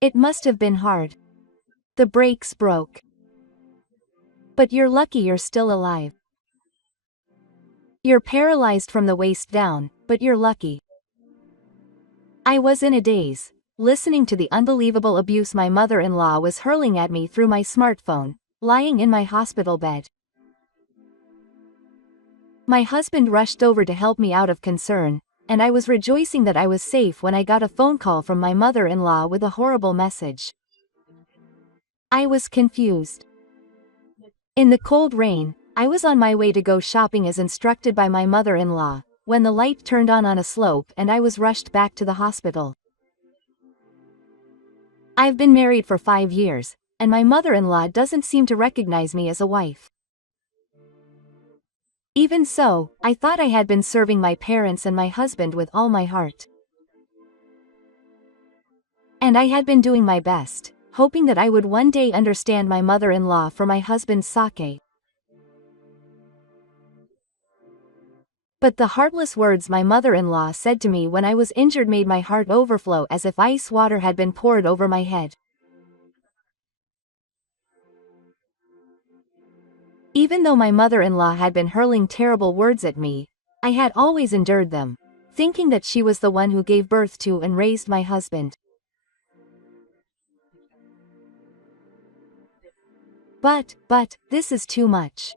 It must have been hard. The brakes broke. But you're lucky you're still alive. You're paralyzed from the waist down, but you're lucky. I was in a daze, listening to the unbelievable abuse my mother-in-law was hurling at me through my smartphone, lying in my hospital bed. My husband rushed over to help me out of concern, and I was rejoicing that I was safe when I got a phone call from my mother-in-law with a horrible message. I was confused. In the cold rain, I was on my way to go shopping as instructed by my mother-in-law, when the light turned on a slope and I was rushed back to the hospital. I've been married for 5 years, and my mother-in-law doesn't seem to recognize me as a wife. Even so, I thought I had been serving my parents and my husband with all my heart. And I had been doing my best, hoping that I would one day understand my mother-in-law for my husband's sake. But the heartless words my mother-in-law said to me when I was injured made my heart overflow as if ice water had been poured over my head. Even though my mother-in-law had been hurling terrible words at me, I had always endured them, thinking that she was the one who gave birth to and raised my husband. But, this is too much.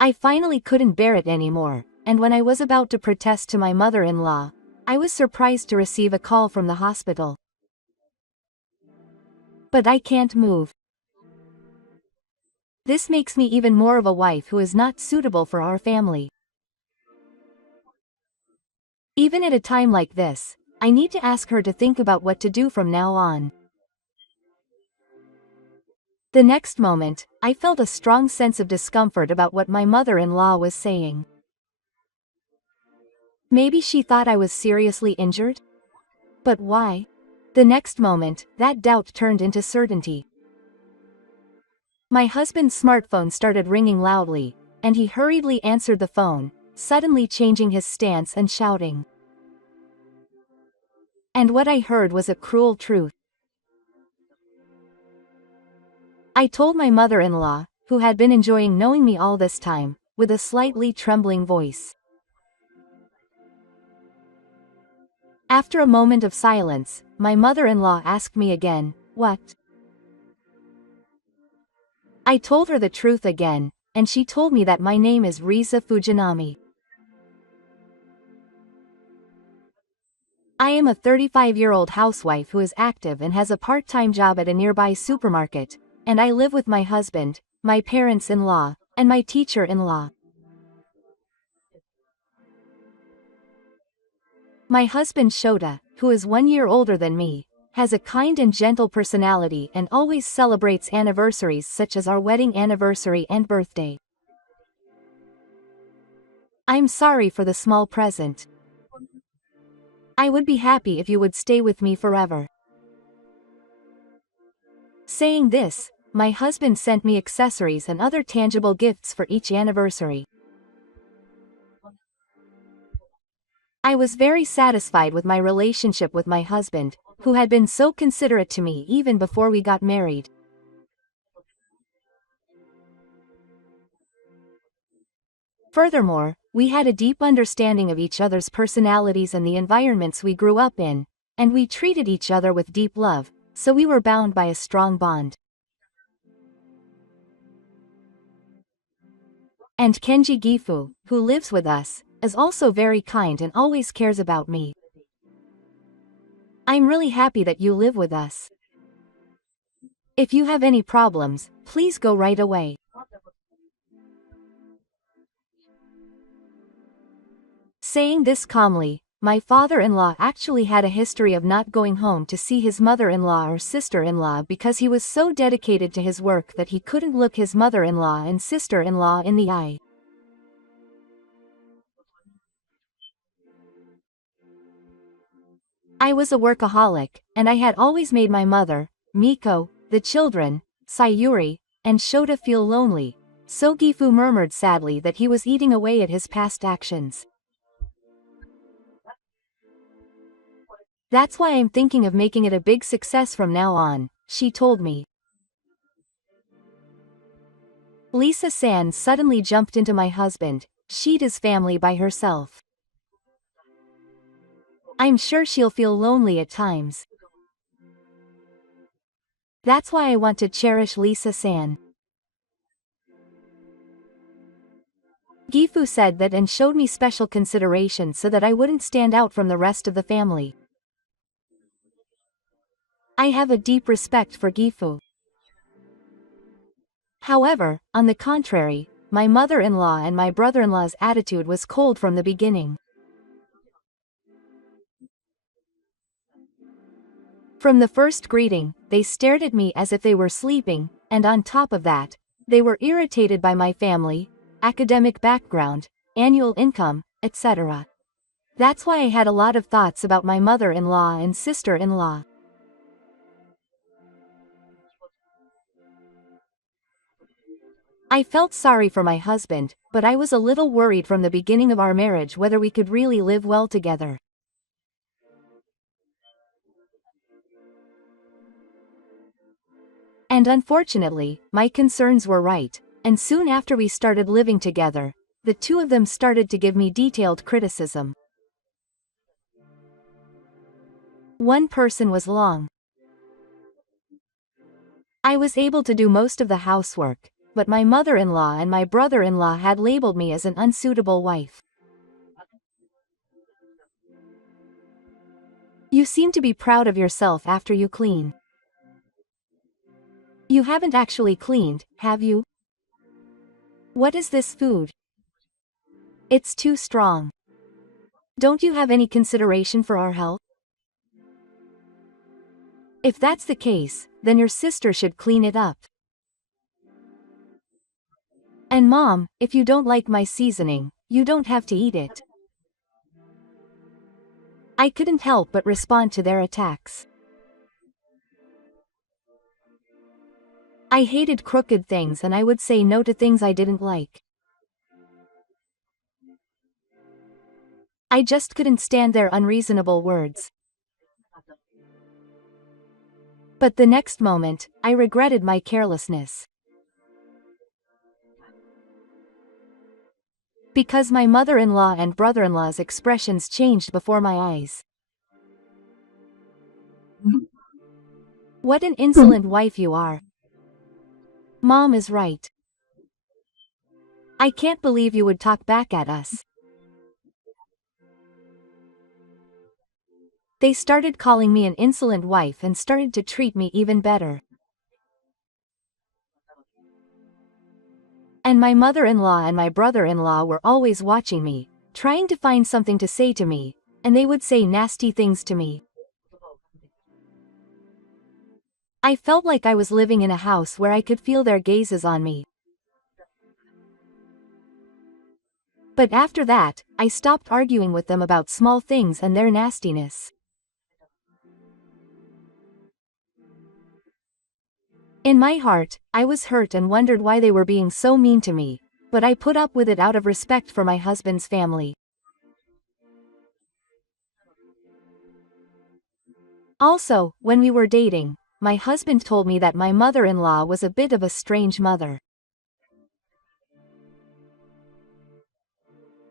I finally couldn't bear it anymore, and when I was about to protest to my mother-in-law, I was surprised to receive a call from the hospital. But I can't move. This makes me even more of a wife who is not suitable for our family. Even at a time like this, I need to ask her to think about what to do from now on. The next moment, I felt a strong sense of discomfort about what my mother-in-law was saying. Maybe she thought I was seriously injured? But why? The next moment, that doubt turned into certainty. My husband's smartphone started ringing loudly, and he hurriedly answered the phone, suddenly changing his stance and shouting. And what I heard was a cruel truth. I told my mother-in-law, who had been enjoying knowing me all this time, with a slightly trembling voice. After a moment of silence, my mother-in-law asked me again, "What?" I told her the truth again, and she told me that my name is Risa Fujinami. I am a 35-year-old housewife who is active and has a part-time job at a nearby supermarket, and I live with my husband, my parents-in-law, and my teacher-in-law. My husband Shota, who is 1 year older than me, has a kind and gentle personality and always celebrates anniversaries such as our wedding anniversary and birthday. I'm sorry for the small present. I would be happy if you would stay with me forever. Saying this, my husband sent me accessories and other tangible gifts for each anniversary. I was very satisfied with my relationship with my husband, who had been so considerate to me even before we got married. Furthermore, we had a deep understanding of each other's personalities and the environments we grew up in, and we treated each other with deep love, so we were bound by a strong bond. And Kenji Gifu, who lives with us, is also very kind and always cares about me. I'm really happy that you live with us. If you have any problems, please go right away. Saying this calmly, my father-in-law actually had a history of not going home to see his mother-in-law or sister-in-law because he was so dedicated to his work that he couldn't look his mother-in-law and sister-in-law in the eye. I was a workaholic, and I had always made my mother, Miko, the children, Sayuri, and Shota feel lonely, so Gifu murmured sadly that he was eating away at his past actions. That's why I'm thinking of making it a big success from now on, she told me. Lisa-san suddenly jumped into my husband, Shida's family by herself. I'm sure she'll feel lonely at times. That's why I want to cherish Lisa-san. Gifu said that and showed me special consideration so that I wouldn't stand out from the rest of the family. I have a deep respect for Gifu. However, on the contrary, my mother-in-law and my brother-in-law's attitude was cold from the beginning. From the first greeting, they stared at me as if they were sleeping, and on top of that, they were irritated by my family, academic background, annual income, etc. That's why I had a lot of thoughts about my mother-in-law and sister-in-law. I felt sorry for my husband, but I was a little worried from the beginning of our marriage whether we could really live well together. And unfortunately, my concerns were right, and soon after we started living together, the two of them started to give me detailed criticism. One person was long. I was able to do most of the housework, but my mother-in-law and my brother-in-law had labeled me as an unsuitable wife. You seem to be proud of yourself after you clean. You haven't actually cleaned, have you? What is this food? It's too strong. Don't you have any consideration for our health? If that's the case, then your sister should clean it up. And Mom, if you don't like my seasoning, you don't have to eat it. I couldn't help but respond to their attacks. I hated crooked things and I would say no to things I didn't like. I just couldn't stand their unreasonable words. But the next moment, I regretted my carelessness. Because my mother-in-law and brother-in-law's expressions changed before my eyes. What an insolent wife you are. Mom is right. I can't believe you would talk back at us. They started calling me an insolent wife and started to treat me even better. And my mother-in-law and my brother-in-law were always watching me, trying to find something to say to me, and they would say nasty things to me. I felt like I was living in a house where I could feel their gazes on me. But after that, I stopped arguing with them about small things and their nastiness. In my heart, I was hurt and wondered why they were being so mean to me, but I put up with it out of respect for my husband's family. Also, when we were dating, my husband told me that my mother-in-law was a bit of a strange mother.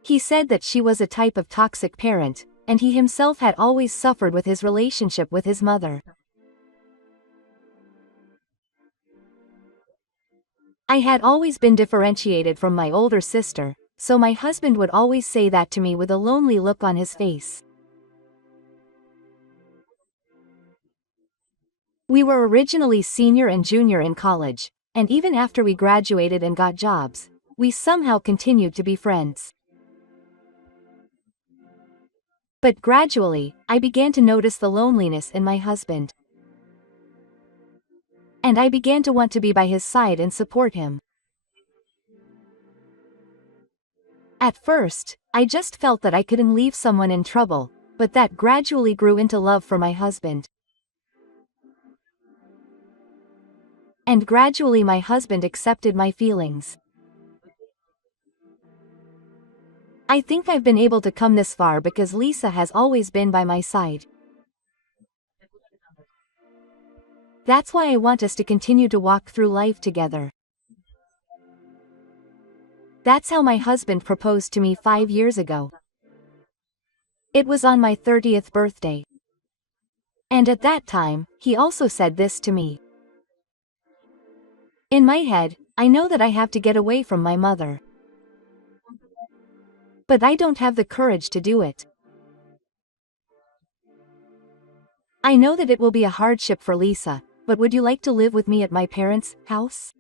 He said that she was a type of toxic parent, and he himself had always suffered with his relationship with his mother. I had always been differentiated from my older sister, so my husband would always say that to me with a lonely look on his face. We were originally senior and junior in college, and even after we graduated and got jobs, we somehow continued to be friends. But gradually, I began to notice the loneliness in my husband. And I began to want to be by his side and support him. At first, I just felt that I couldn't leave someone in trouble, but that gradually grew into love for my husband. And gradually my husband accepted my feelings. I think I've been able to come this far because Lisa has always been by my side. That's why I want us to continue to walk through life together. That's how my husband proposed to me 5 years ago. It was on my 30th birthday. And at that time, he also said this to me. In my head, I know that I have to get away from my mother. But I don't have the courage to do it. I know that it will be a hardship for Lisa, but would you like to live with me at my parents' house?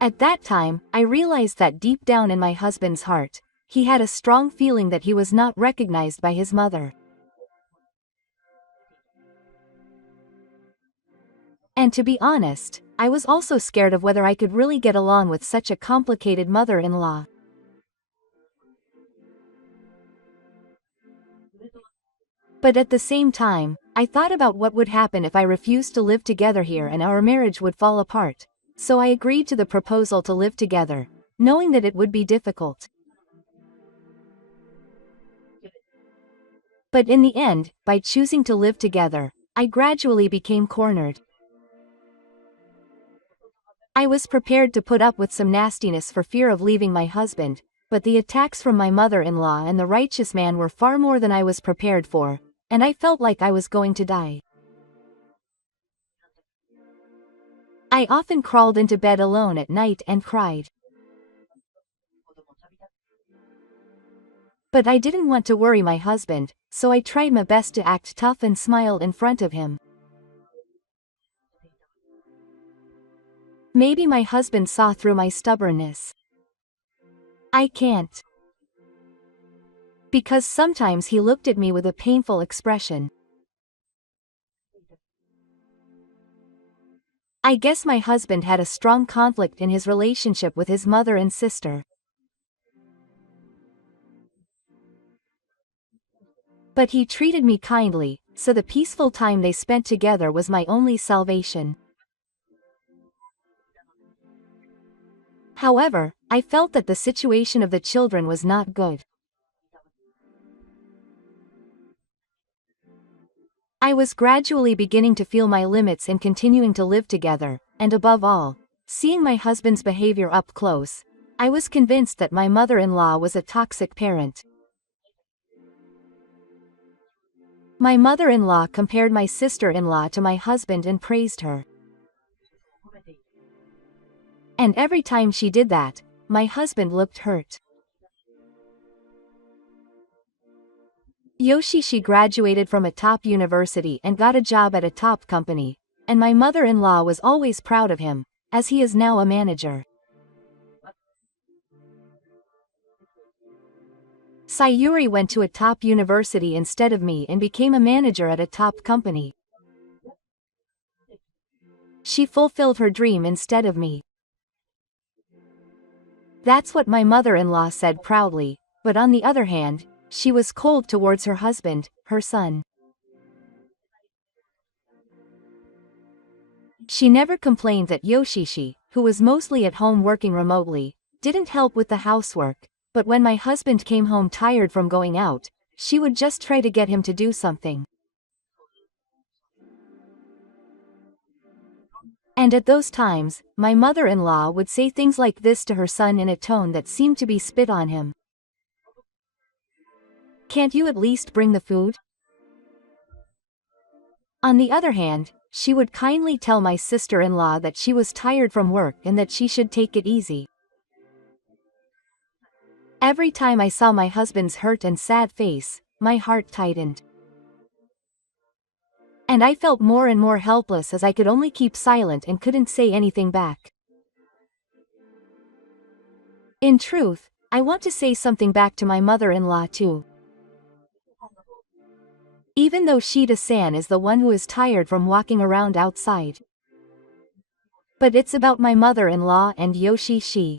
At that time, I realized that deep down in my husband's heart, he had a strong feeling that he was not recognized by his mother. And to be honest, I was also scared of whether I could really get along with such a complicated mother-in-law. But at the same time, I thought about what would happen if I refused to live together here and our marriage would fall apart. So I agreed to the proposal to live together, knowing that it would be difficult. But in the end, by choosing to live together, I gradually became cornered. I was prepared to put up with some nastiness for fear of leaving my husband, but the attacks from my mother-in-law and the righteous man were far more than I was prepared for, and I felt like I was going to die. I often crawled into bed alone at night and cried. But I didn't want to worry my husband, so I tried my best to act tough and smile in front of him. Maybe my husband saw through my stubbornness. I can't. Because sometimes he looked at me with a painful expression. I guess my husband had a strong conflict in his relationship with his mother and sister. But he treated me kindly, so the peaceful time they spent together was my only salvation. However, I felt that the situation of the children was not good. I was gradually beginning to feel my limits in continuing to live together, and above all, seeing my husband's behavior up close, I was convinced that my mother-in-law was a toxic parent. My mother-in-law compared my sister-in-law to my husband and praised her. And every time she did that, my husband looked hurt. Yoshishi graduated from a top university and got a job at a top company, and my mother-in-law was always proud of him, as he is now a manager. Sayuri went to a top university instead of me and became a manager at a top company. She fulfilled her dream instead of me. That's what my mother-in-law said proudly, but on the other hand, she was cold towards her husband, her son. She never complained that Yoshishi, who was mostly at home working remotely, didn't help with the housework, but when my husband came home tired from going out, she would just try to get him to do something. And at those times, my mother-in-law would say things like this to her son in a tone that seemed to be spit on him. Can't you at least bring the food? On the other hand, she would kindly tell my sister-in-law that she was tired from work and that she should take it easy. Every time I saw my husband's hurt and sad face, my heart tightened. And I felt more and more helpless as I could only keep silent and couldn't say anything back. In truth, I want to say something back to my mother-in-law too. Even though Shida-san is the one who is tired from walking around outside. But it's about my mother-in-law and Yoshi-shi.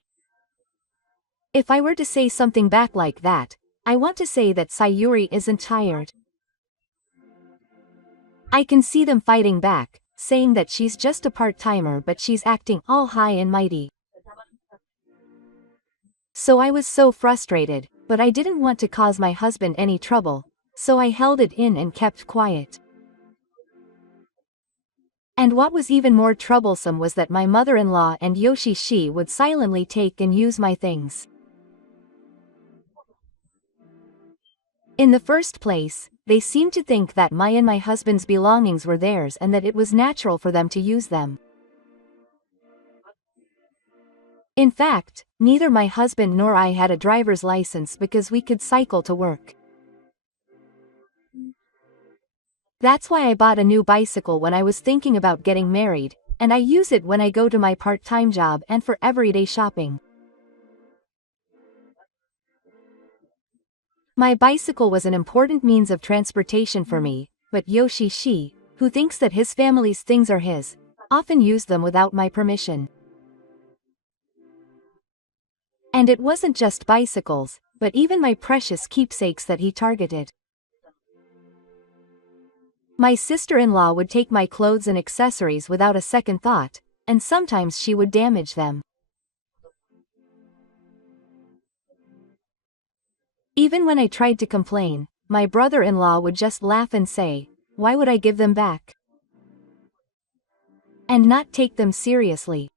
If I were to say something back like that, I want to say that Sayuri isn't tired. I can see them fighting back, saying that she's just a part-timer but she's acting all high and mighty. So I was so frustrated, but I didn't want to cause my husband any trouble, so I held it in and kept quiet. And what was even more troublesome was that my mother-in-law and Yoshi would silently take and use my things. In the first place, they seemed to think that my and my husband's belongings were theirs and that it was natural for them to use them. In fact, neither my husband nor I had a driver's license because we could cycle to work. That's why I bought a new bicycle when I was thinking about getting married, and I use it when I go to my part-time job and for everyday shopping. My bicycle was an important means of transportation for me, but Yoshi, who thinks that his family's things are his, often used them without my permission. And it wasn't just bicycles, but even my precious keepsakes that he targeted. My sister-in-law would take my clothes and accessories without a second thought, and sometimes she would damage them. Even when I tried to complain, my brother-in-law would just laugh and say, "Why would I give them back?" and not take them seriously.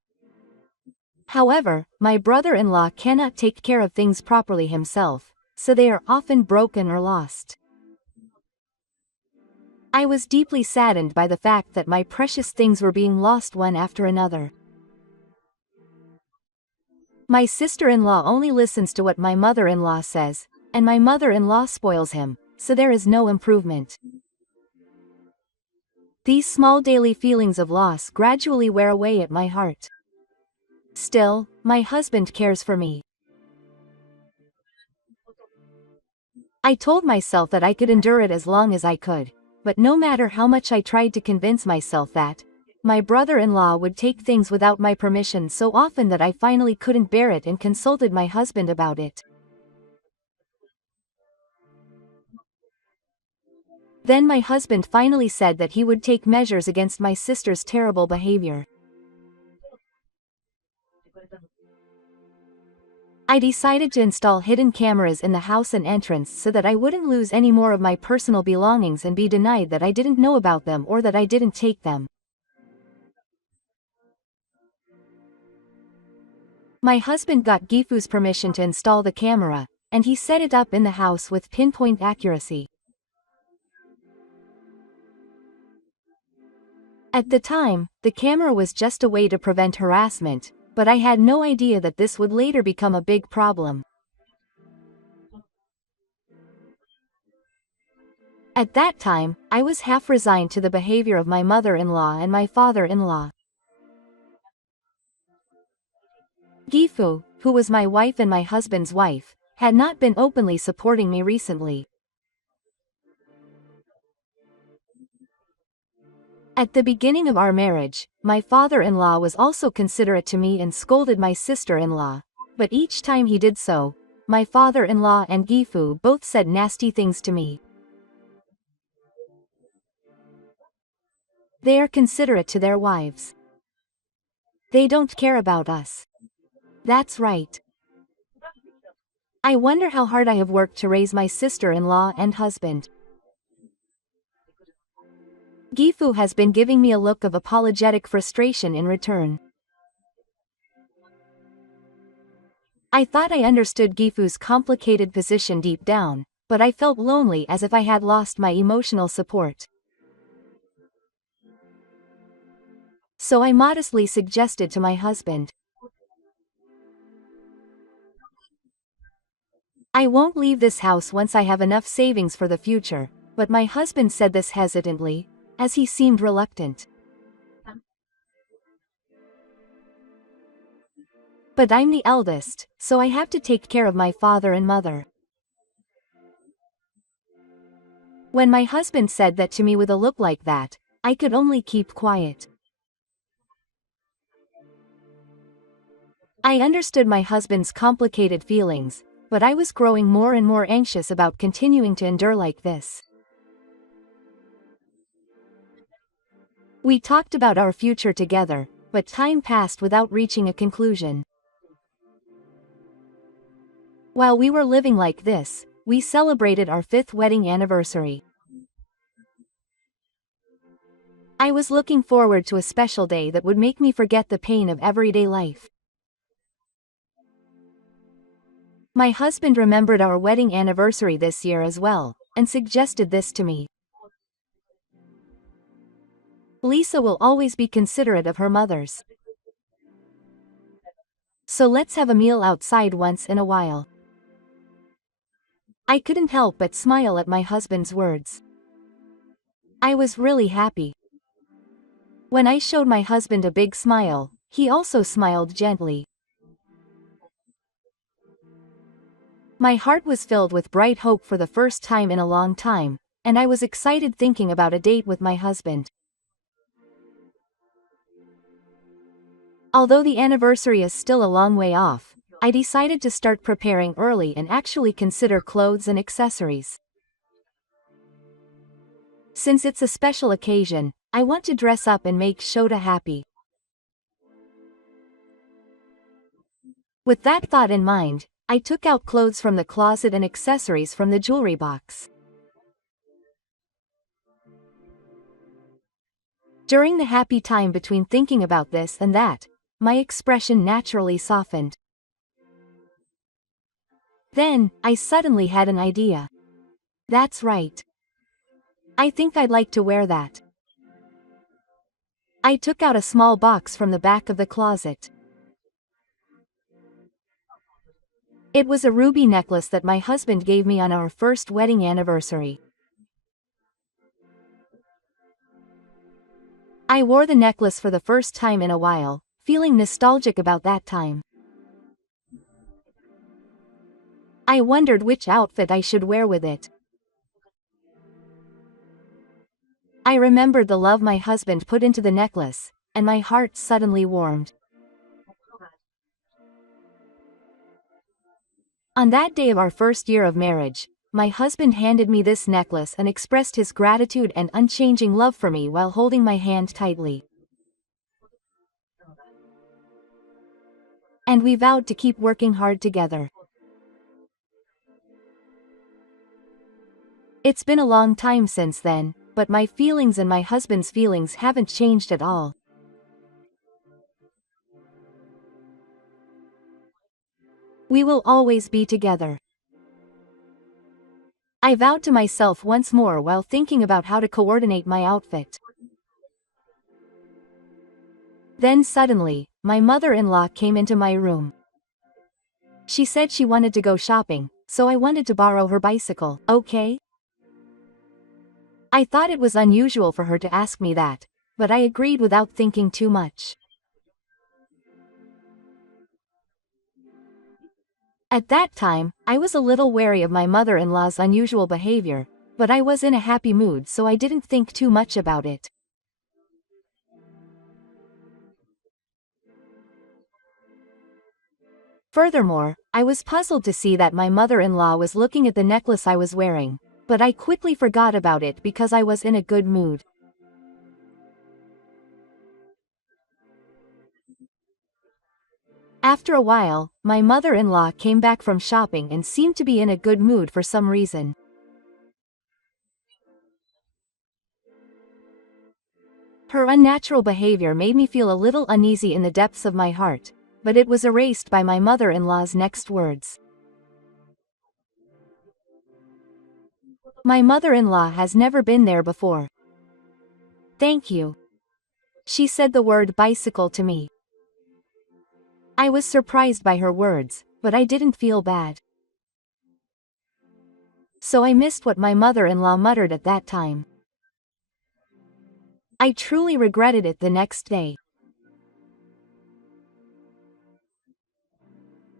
However, my brother-in-law cannot take care of things properly himself, so they are often broken or lost. I was deeply saddened by the fact that my precious things were being lost one after another. My sister-in-law only listens to what my mother-in-law says, and my mother-in-law spoils him, so there is no improvement. These small daily feelings of loss gradually wear away at my heart. Still, my husband cares for me. I told myself that I could endure it as long as I could, but no matter how much I tried to convince myself that, my brother-in-law would take things without my permission so often that I finally couldn't bear it and consulted my husband about it. Then my husband finally said that he would take measures against my sister's terrible behavior. I decided to install hidden cameras in the house and entrance so that I wouldn't lose any more of my personal belongings and be denied that I didn't know about them or that I didn't take them. My husband got Gifu's permission to install the camera, and he set it up in the house with pinpoint accuracy. At the time, the camera was just a way to prevent harassment, but I had no idea that this would later become a big problem. At that time, I was half resigned to the behavior of my mother-in-law and my father-in-law. Gifu, who was my wife and my husband's wife, had not been openly supporting me recently. At the beginning of our marriage, my father-in-law was also considerate to me and scolded my sister-in-law, but each time he did so, my father-in-law and Gifu both said nasty things to me. They are considerate to their wives. They don't care about us. That's right. I wonder how hard I have worked to raise my sister-in-law and husband. Gifu has been giving me a look of apologetic frustration in return. I thought I understood Gifu's complicated position deep down, but I felt lonely as if I had lost my emotional support. So I modestly suggested to my husband, "I won't leave this house once I have enough savings for the future," but my husband said this hesitantly, as he seemed reluctant. But I'm the eldest, so I have to take care of my father and mother. When my husband said that to me with a look like that, I could only keep quiet. I understood my husband's complicated feelings, but I was growing more and more anxious about continuing to endure like this. We talked about our future together, but time passed without reaching a conclusion. While we were living like this, we celebrated our 5th wedding anniversary. I was looking forward to a special day that would make me forget the pain of everyday life. My husband remembered our wedding anniversary this year as well, and suggested this to me. Lisa will always be considerate of her mothers. So let's have a meal outside once in a while. I couldn't help but smile at my husband's words. I was really happy. When I showed my husband a big smile, he also smiled gently. My heart was filled with bright hope for the first time in a long time, and I was excited thinking about a date with my husband. Although the anniversary is still a long way off, I decided to start preparing early and actually consider clothes and accessories. Since it's a special occasion, I want to dress up and make Shota happy. With that thought in mind, I took out clothes from the closet and accessories from the jewelry box. During the happy time between thinking about this and that, my expression naturally softened. Then, I suddenly had an idea. That's right. I think I'd like to wear that. I took out a small box from the back of the closet. It was a ruby necklace that my husband gave me on our first wedding anniversary. I wore the necklace for the first time in a while, feeling nostalgic about that time. I wondered which outfit I should wear with it. I remembered the love my husband put into the necklace, and my heart suddenly warmed. On that day of our first year of marriage, my husband handed me this necklace and expressed his gratitude and unchanging love for me while holding my hand tightly. And we vowed to keep working hard together. It's been a long time since then, but my feelings and my husband's feelings haven't changed at all. We will always be together. I vowed to myself once more while thinking about how to coordinate my outfit. Then suddenly, my mother-in-law came into my room. She said she wanted to go shopping, so I wanted to borrow her bicycle, okay? I thought it was unusual for her to ask me that, but I agreed without thinking too much. At that time, I was a little wary of my mother-in-law's unusual behavior, but I was in a happy mood so I didn't think too much about it. Furthermore, I was puzzled to see that my mother-in-law was looking at the necklace I was wearing, but I quickly forgot about it because I was in a good mood. After a while, my mother-in-law came back from shopping and seemed to be in a good mood for some reason. Her unnatural behavior made me feel a little uneasy in the depths of my heart, but it was erased by my mother-in-law's next words. My mother-in-law has never been there before. Thank you. She said the word bicycle to me. I was surprised by her words, but I didn't feel bad. So I missed what my mother-in-law muttered at that time. I truly regretted it the next day.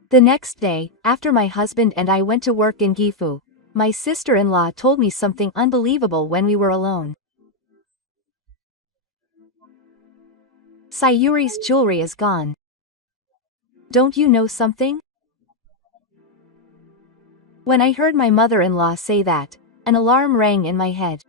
The next day, after my husband and I went to work in Gifu, my sister-in-law told me something unbelievable when we were alone. Sayuri's jewelry is gone. Don't you know something? When I heard my mother-in-law say that, an alarm rang in my head.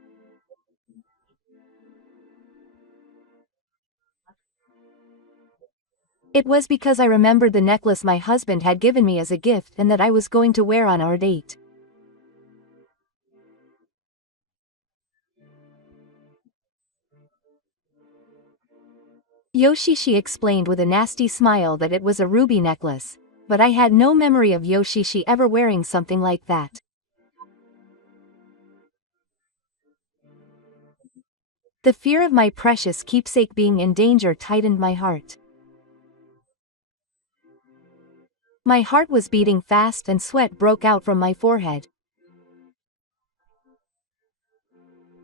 It was because I remembered the necklace my husband had given me as a gift and that I was going to wear on our date. Yoshishi explained with a nasty smile that it was a ruby necklace, but I had no memory of Yoshishi ever wearing something like that. The fear of my precious keepsake being in danger tightened my heart. My heart was beating fast and sweat broke out from my forehead.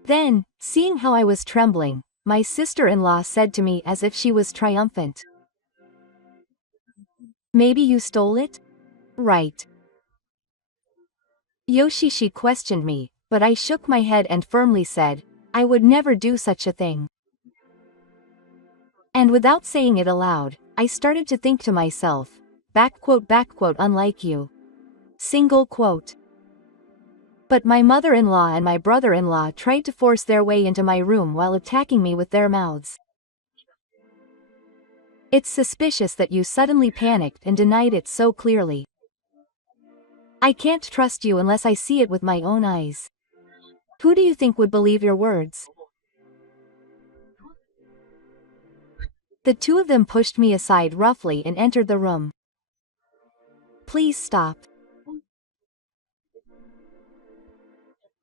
Then, seeing how I was trembling, my sister-in-law said to me as if she was triumphant. "Maybe you stole it? Right?" Yoshishi questioned me, but I shook my head and firmly said, I would never do such a thing. And without saying it aloud, I started to think to myself, unlike you. Single quote. But my mother-in-law and my brother-in-law tried to force their way into my room while attacking me with their mouths. It's suspicious that you suddenly panicked and denied it so clearly. I can't trust you unless I see it with my own eyes. Who do you think would believe your words? The two of them pushed me aside roughly and entered the room. Please stop.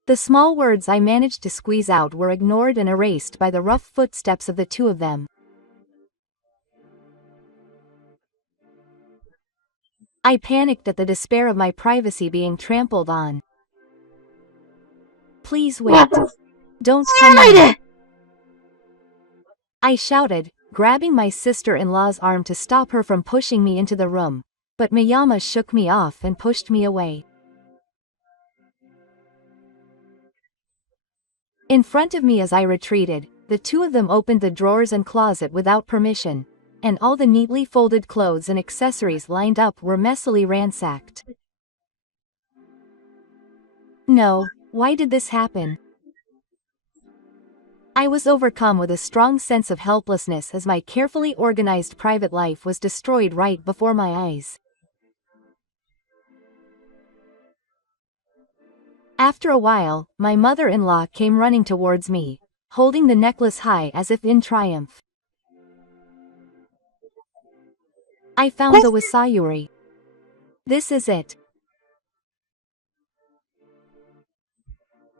The small words I managed to squeeze out were ignored and erased by the rough footsteps of the two of them. I panicked at the despair of my privacy being trampled on. Please wait. Don't come in. I shouted, grabbing my sister-in-law's arm to stop her from pushing me into the room, but Miyama shook me off and pushed me away. In front of me as I retreated, the two of them opened the drawers and closet without permission, and all the neatly folded clothes and accessories lined up were messily ransacked. No, why did this happen? I was overcome with a strong sense of helplessness as my carefully organized private life was destroyed right before my eyes. After a while, my mother-in-law came running towards me, holding the necklace high as if in triumph. I found the Wasayuri. This is it.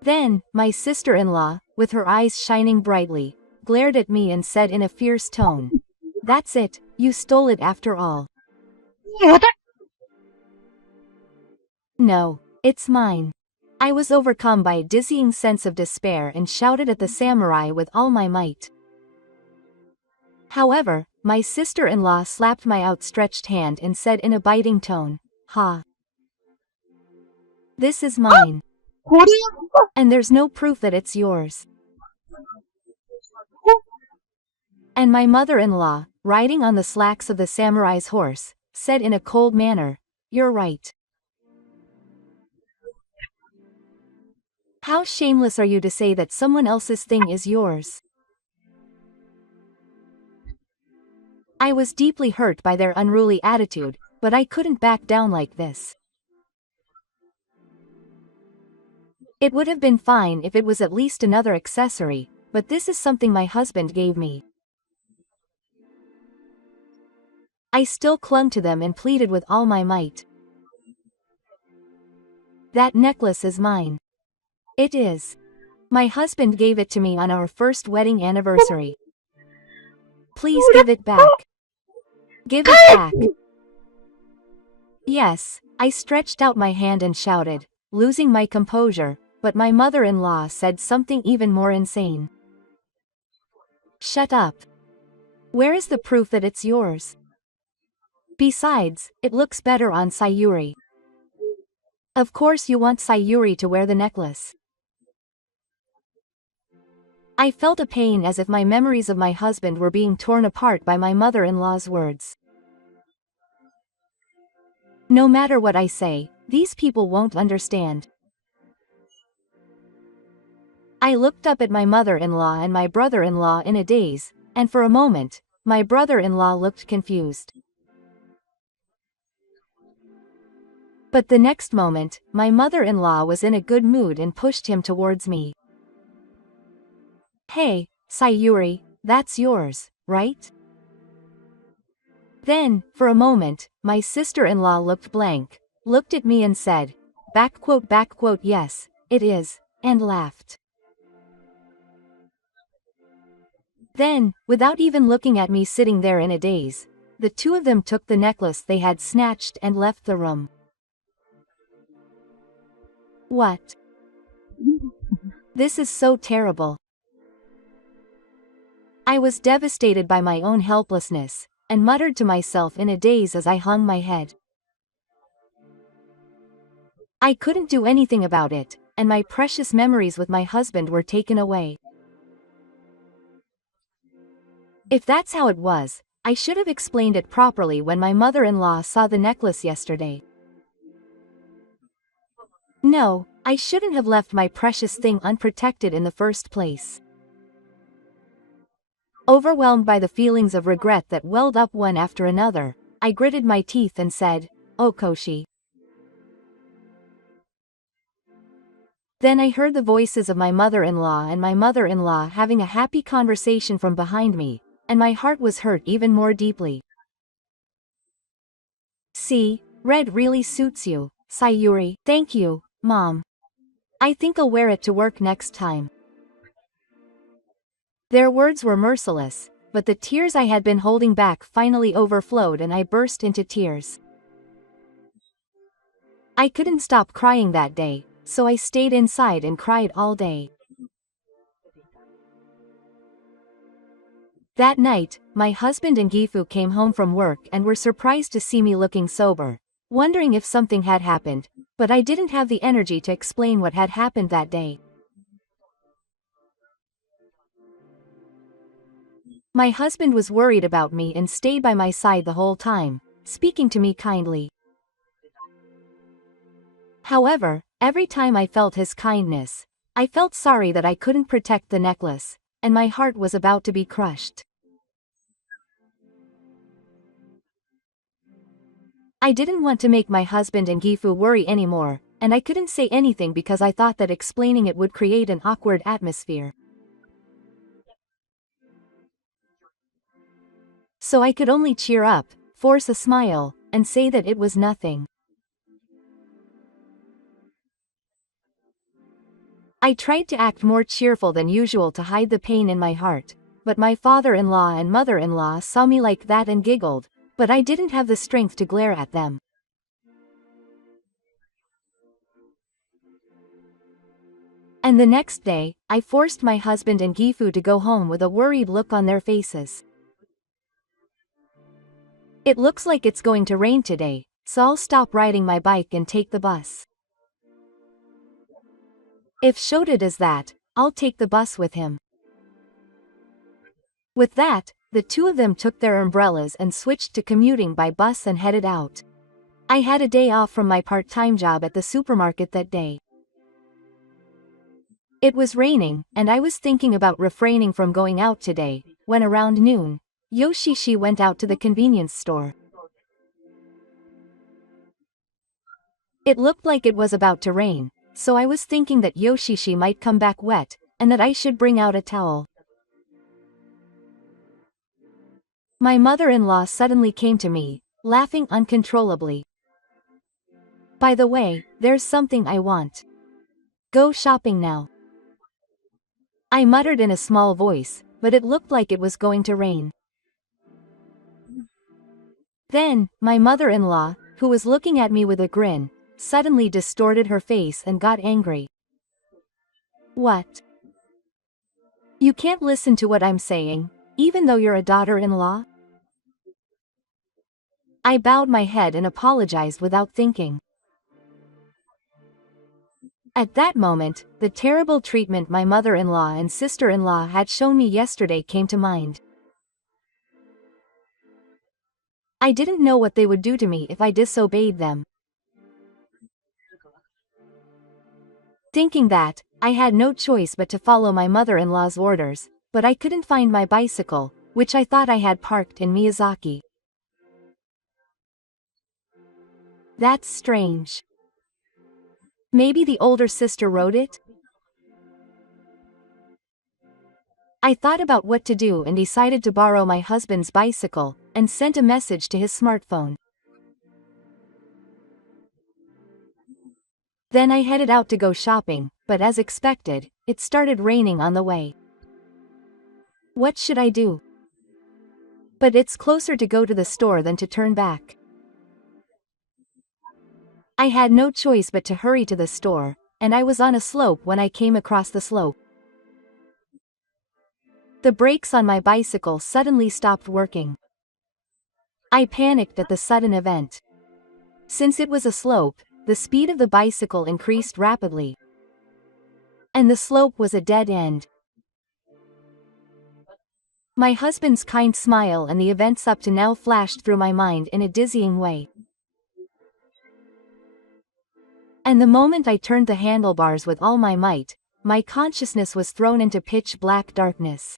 Then, my sister-in-law, with her eyes shining brightly, glared at me and said in a fierce tone, That's it, you stole it after all. No, it's mine. I was overcome by a dizzying sense of despair and shouted at the samurai with all my might. However, my sister-in-law slapped my outstretched hand and said in a biting tone, Ha! This is mine. And there's no proof that it's yours. And my mother-in-law, riding on the slacks of the samurai's horse, said in a cold manner, You're right. How shameless are you to say that someone else's thing is yours? I was deeply hurt by their unruly attitude, but I couldn't back down like this. It would have been fine if it was at least another accessory, but this is something my husband gave me. I still clung to them and pleaded with all my might. That necklace is mine. It is. My husband gave it to me on our first wedding anniversary. Please give it back. Give it back. Yes, I stretched out my hand and shouted, losing my composure, but my mother-in-law said something even more insane. Shut up. Where is the proof that it's yours? Besides, it looks better on Sayuri. Of course you want Sayuri to wear the necklace. I felt a pain as if my memories of my husband were being torn apart by my mother-in-law's words. No matter what I say, these people won't understand. I looked up at my mother-in-law and my brother-in-law in a daze, and for a moment, my brother-in-law looked confused. But the next moment, my mother-in-law was in a good mood and pushed him towards me. Hey, Sayuri, that's yours, right? Then, for a moment, my sister-in-law looked blank, looked at me and said, yes, it is, and laughed. Then, without even looking at me sitting there in a daze, the two of them took the necklace they had snatched and left the room. What? This is so terrible. I was devastated by my own helplessness, and muttered to myself in a daze as I hung my head. I couldn't do anything about it, and my precious memories with my husband were taken away. If that's how it was, I should have explained it properly when my mother-in-law saw the necklace yesterday. No, I shouldn't have left my precious thing unprotected in the first place. Overwhelmed by the feelings of regret that welled up one after another, I gritted my teeth and said, "Oh Koshi." Then I heard the voices of my mother-in-law and my mother-in-law having a happy conversation from behind me, and my heart was hurt even more deeply. "See, red really suits you, Sayuri." "Thank you, Mom. I think I'll wear it to work next time." Their words were merciless, but the tears I had been holding back finally overflowed and I burst into tears. I couldn't stop crying that day, so I stayed inside and cried all day. That night, my husband and Gifu came home from work and were surprised to see me looking sober, wondering if something had happened, but I didn't have the energy to explain what had happened that day. My husband was worried about me and stayed by my side the whole time, speaking to me kindly. However, every time I felt his kindness, I felt sorry that I couldn't protect the necklace, and my heart was about to be crushed. I didn't want to make my husband and Gifu worry anymore, and I couldn't say anything because I thought that explaining it would create an awkward atmosphere. So I could only cheer up, force a smile, and say that it was nothing. I tried to act more cheerful than usual to hide the pain in my heart, but my father-in-law and mother-in-law saw me like that and giggled, but I didn't have the strength to glare at them. And the next day, I forced my husband and Gifu to go home with a worried look on their faces. "It looks like it's going to rain today, so I'll stop riding my bike and take the bus. If Shota does that, I'll take the bus with him." With that, the two of them took their umbrellas and switched to commuting by bus and headed out. I had a day off from my part-time job at the supermarket that day. It was raining, and I was thinking about refraining from going out today, when around noon, Yoshishi went out to the convenience store. It looked like it was about to rain, so I was thinking that Yoshishi might come back wet, and that I should bring out a towel. My mother-in-law suddenly came to me, laughing uncontrollably. "By the way, there's something I want. Go shopping now." I muttered in a small voice, but it looked like it was going to rain. Then, my mother-in-law, who was looking at me with a grin, suddenly distorted her face and got angry. "What? You can't listen to what I'm saying, even though you're a daughter-in-law?" I bowed my head and apologized without thinking. At that moment, the terrible treatment my mother-in-law and sister-in-law had shown me yesterday came to mind. I didn't know what they would do to me if I disobeyed them. Thinking that, I had no choice but to follow my mother-in-law's orders, but I couldn't find my bicycle, which I thought I had parked in Miyazaki. That's strange. Maybe the older sister rode it? I thought about what to do and decided to borrow my husband's bicycle, and sent a message to his smartphone. Then I headed out to go shopping, but as expected, it started raining on the way. What should I do? But it's closer to go to the store than to turn back. I had no choice but to hurry to the store, and I was on a slope when I came across the slope. The brakes on my bicycle suddenly stopped working. I panicked at the sudden event. Since it was a slope, the speed of the bicycle increased rapidly. And the slope was a dead end. My husband's kind smile and the events up to now flashed through my mind in a dizzying way. And the moment I turned the handlebars with all my might, my consciousness was thrown into pitch black darkness.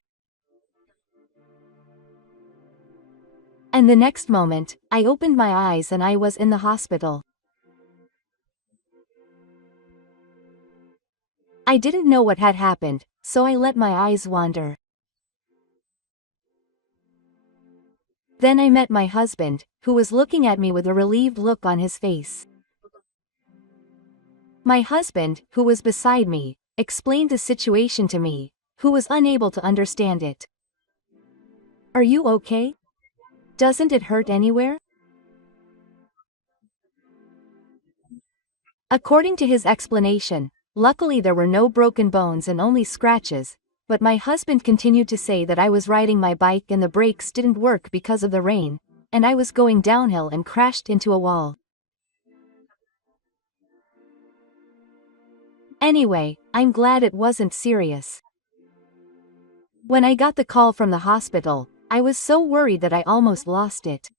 And the next moment, I opened my eyes and I was in the hospital. I didn't know what had happened, so I let my eyes wander. Then I met my husband, who was looking at me with a relieved look on his face. My husband, who was beside me, explained the situation to me, who was unable to understand it. "Are you okay? Doesn't it hurt anywhere?" According to his explanation, luckily there were no broken bones and only scratches, but my husband continued to say that I was riding my bike and the brakes didn't work because of the rain, and I was going downhill and crashed into a wall. Anyway, I'm glad it wasn't serious. When I got the call from the hospital, I was so worried that I almost lost it.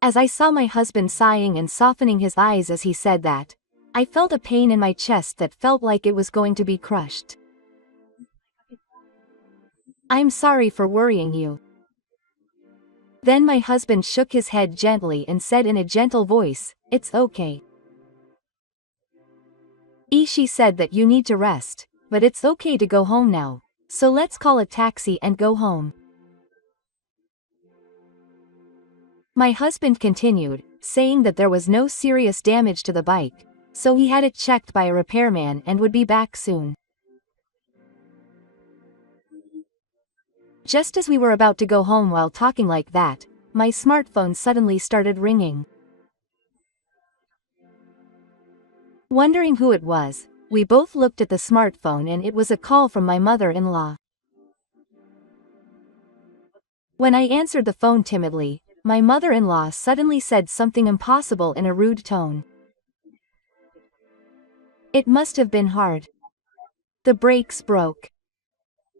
As I saw my husband sighing and softening his eyes as he said that, I felt a pain in my chest that felt like it was going to be crushed. "I'm sorry for worrying you." Then my husband shook his head gently and said in a gentle voice, "It's okay. She said that you need to rest, but it's okay to go home now, so let's call a taxi and go home." My husband continued, saying that there was no serious damage to the bike, so he had it checked by a repairman and would be back soon. Just as we were about to go home while talking like that, my smartphone suddenly started ringing. Wondering who it was, we both looked at the smartphone and it was a call from my mother-in-law. When I answered the phone timidly, my mother-in-law suddenly said something impossible in a rude tone. "It must have been hard. The brakes broke.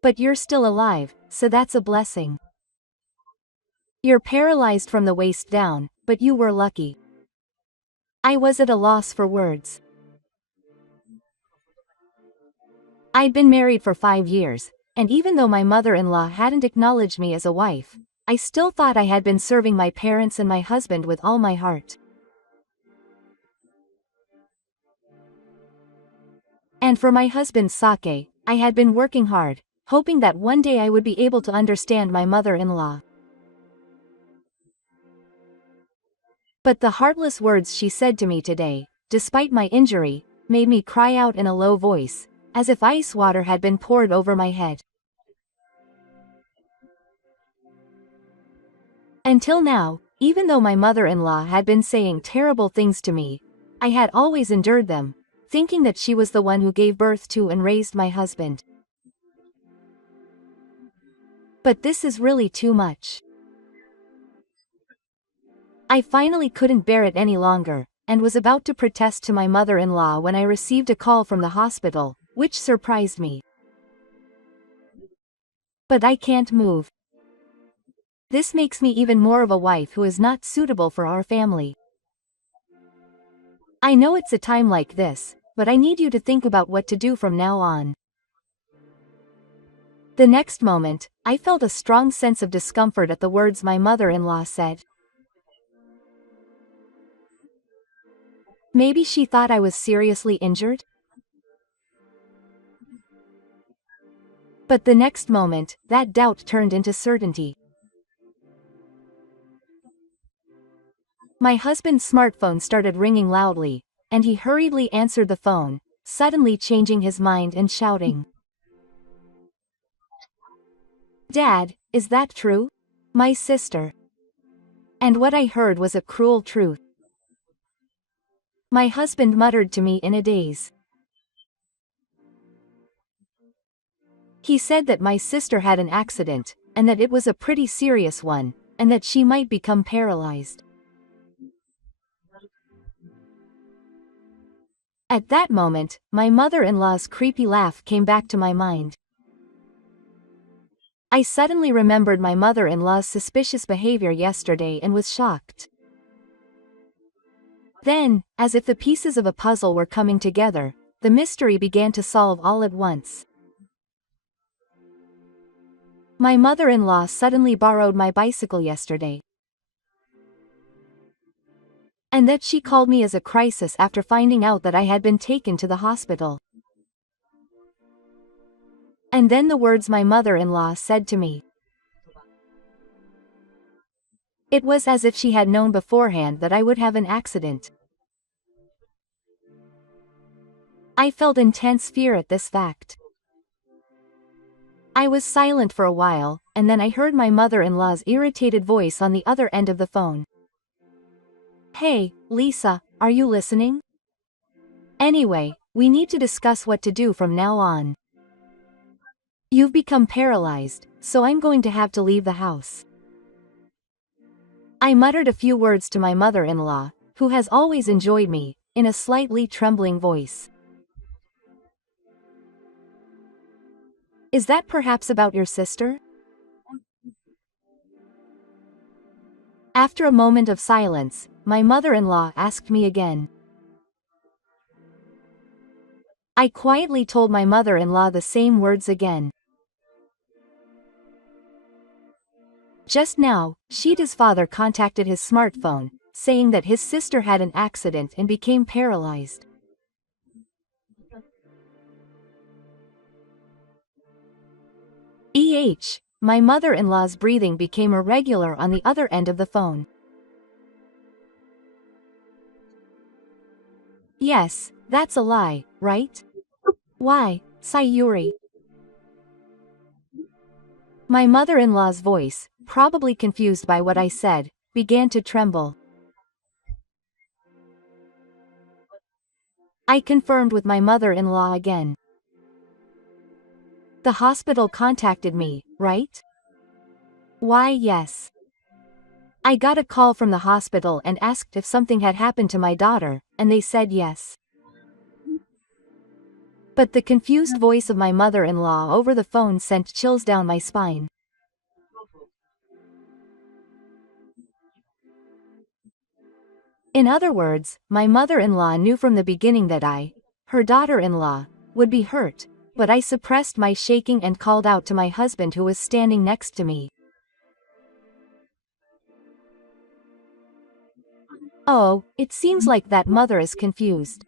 But you're still alive, so that's a blessing. You're paralyzed from the waist down, but you were lucky." I was at a loss for words. I'd been married for 5 years, and even though my mother-in-law hadn't acknowledged me as a wife, I still thought I had been serving my parents and my husband with all my heart. And for my husband's sake, I had been working hard, hoping that one day I would be able to understand my mother-in-law. But the heartless words she said to me today, despite my injury, made me cry out in a low voice, as if ice water had been poured over my head. Until now, even though my mother-in-law had been saying terrible things to me, I had always endured them, thinking that she was the one who gave birth to and raised my husband. But this is really too much. I finally couldn't bear it any longer, and was about to protest to my mother-in-law when I received a call from the hospital, which surprised me. But I can't move. This makes me even more of a wife who is not suitable for our family. I know it's a time like this, but I need you to think about what to do from now on. The next moment, I felt a strong sense of discomfort at the words my mother-in-law said. Maybe she thought I was seriously injured? But the next moment, that doubt turned into certainty. My husband's smartphone started ringing loudly, and he hurriedly answered the phone, suddenly changing his mind and shouting, "Dad, is that true? My sister." And what I heard was a cruel truth. My husband muttered to me in a daze. He said that my sister had an accident, and that it was a pretty serious one, and that she might become paralyzed. At that moment, my mother-in-law's creepy laugh came back to my mind. I suddenly remembered my mother-in-law's suspicious behavior yesterday and was shocked. Then, as if the pieces of a puzzle were coming together, the mystery began to solve all at once. My mother-in-law suddenly borrowed my bicycle yesterday. And that she called me as a crisis after finding out that I had been taken to the hospital. And then the words my mother-in-law said to me. It was as if she had known beforehand that I would have an accident. I felt intense fear at this fact. I was silent for a while, and then I heard my mother-in-law's irritated voice on the other end of the phone. "Hey, Lisa, are you listening? Anyway, we need to discuss what to do from now on. You've become paralyzed, so I'm going to have to leave the house." I muttered a few words to my mother-in-law, who has always enjoyed me, in a slightly trembling voice. "Is that perhaps about your sister?" After a moment of silence, my mother-in-law asked me again. I quietly told my mother-in-law the same words again. Just now, Sheeta's father contacted his smartphone, saying that his sister had an accident and became paralyzed. My mother-in-law's breathing became irregular on the other end of the phone. "Yes, that's a lie, right? Why, Sayuri?" My mother-in-law's voice, probably confused by what I said, began to tremble. I confirmed with my mother-in-law again. "The hospital contacted me, right?" "Why, yes. I got a call from the hospital and asked if something had happened to my daughter, and they said yes." But the confused voice of my mother-in-law over the phone sent chills down my spine. In other words, my mother-in-law knew from the beginning that I, her daughter-in-law, would be hurt, but I suppressed my shaking and called out to my husband, who was standing next to me. "Oh, it seems like that mother is confused.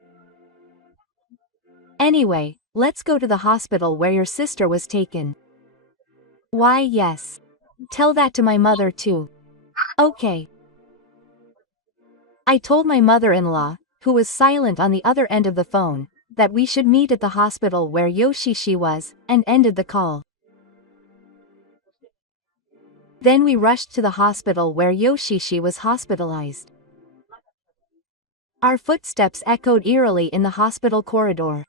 Anyway, let's go to the hospital where your sister was taken." "Why, yes. Tell that to my mother too." "Okay." I told my mother-in-law, who was silent on the other end of the phone, that we should meet at the hospital where Yoshishi was, and ended the call. Then we rushed to the hospital where Yoshishi was hospitalized. Our footsteps echoed eerily in the hospital corridor.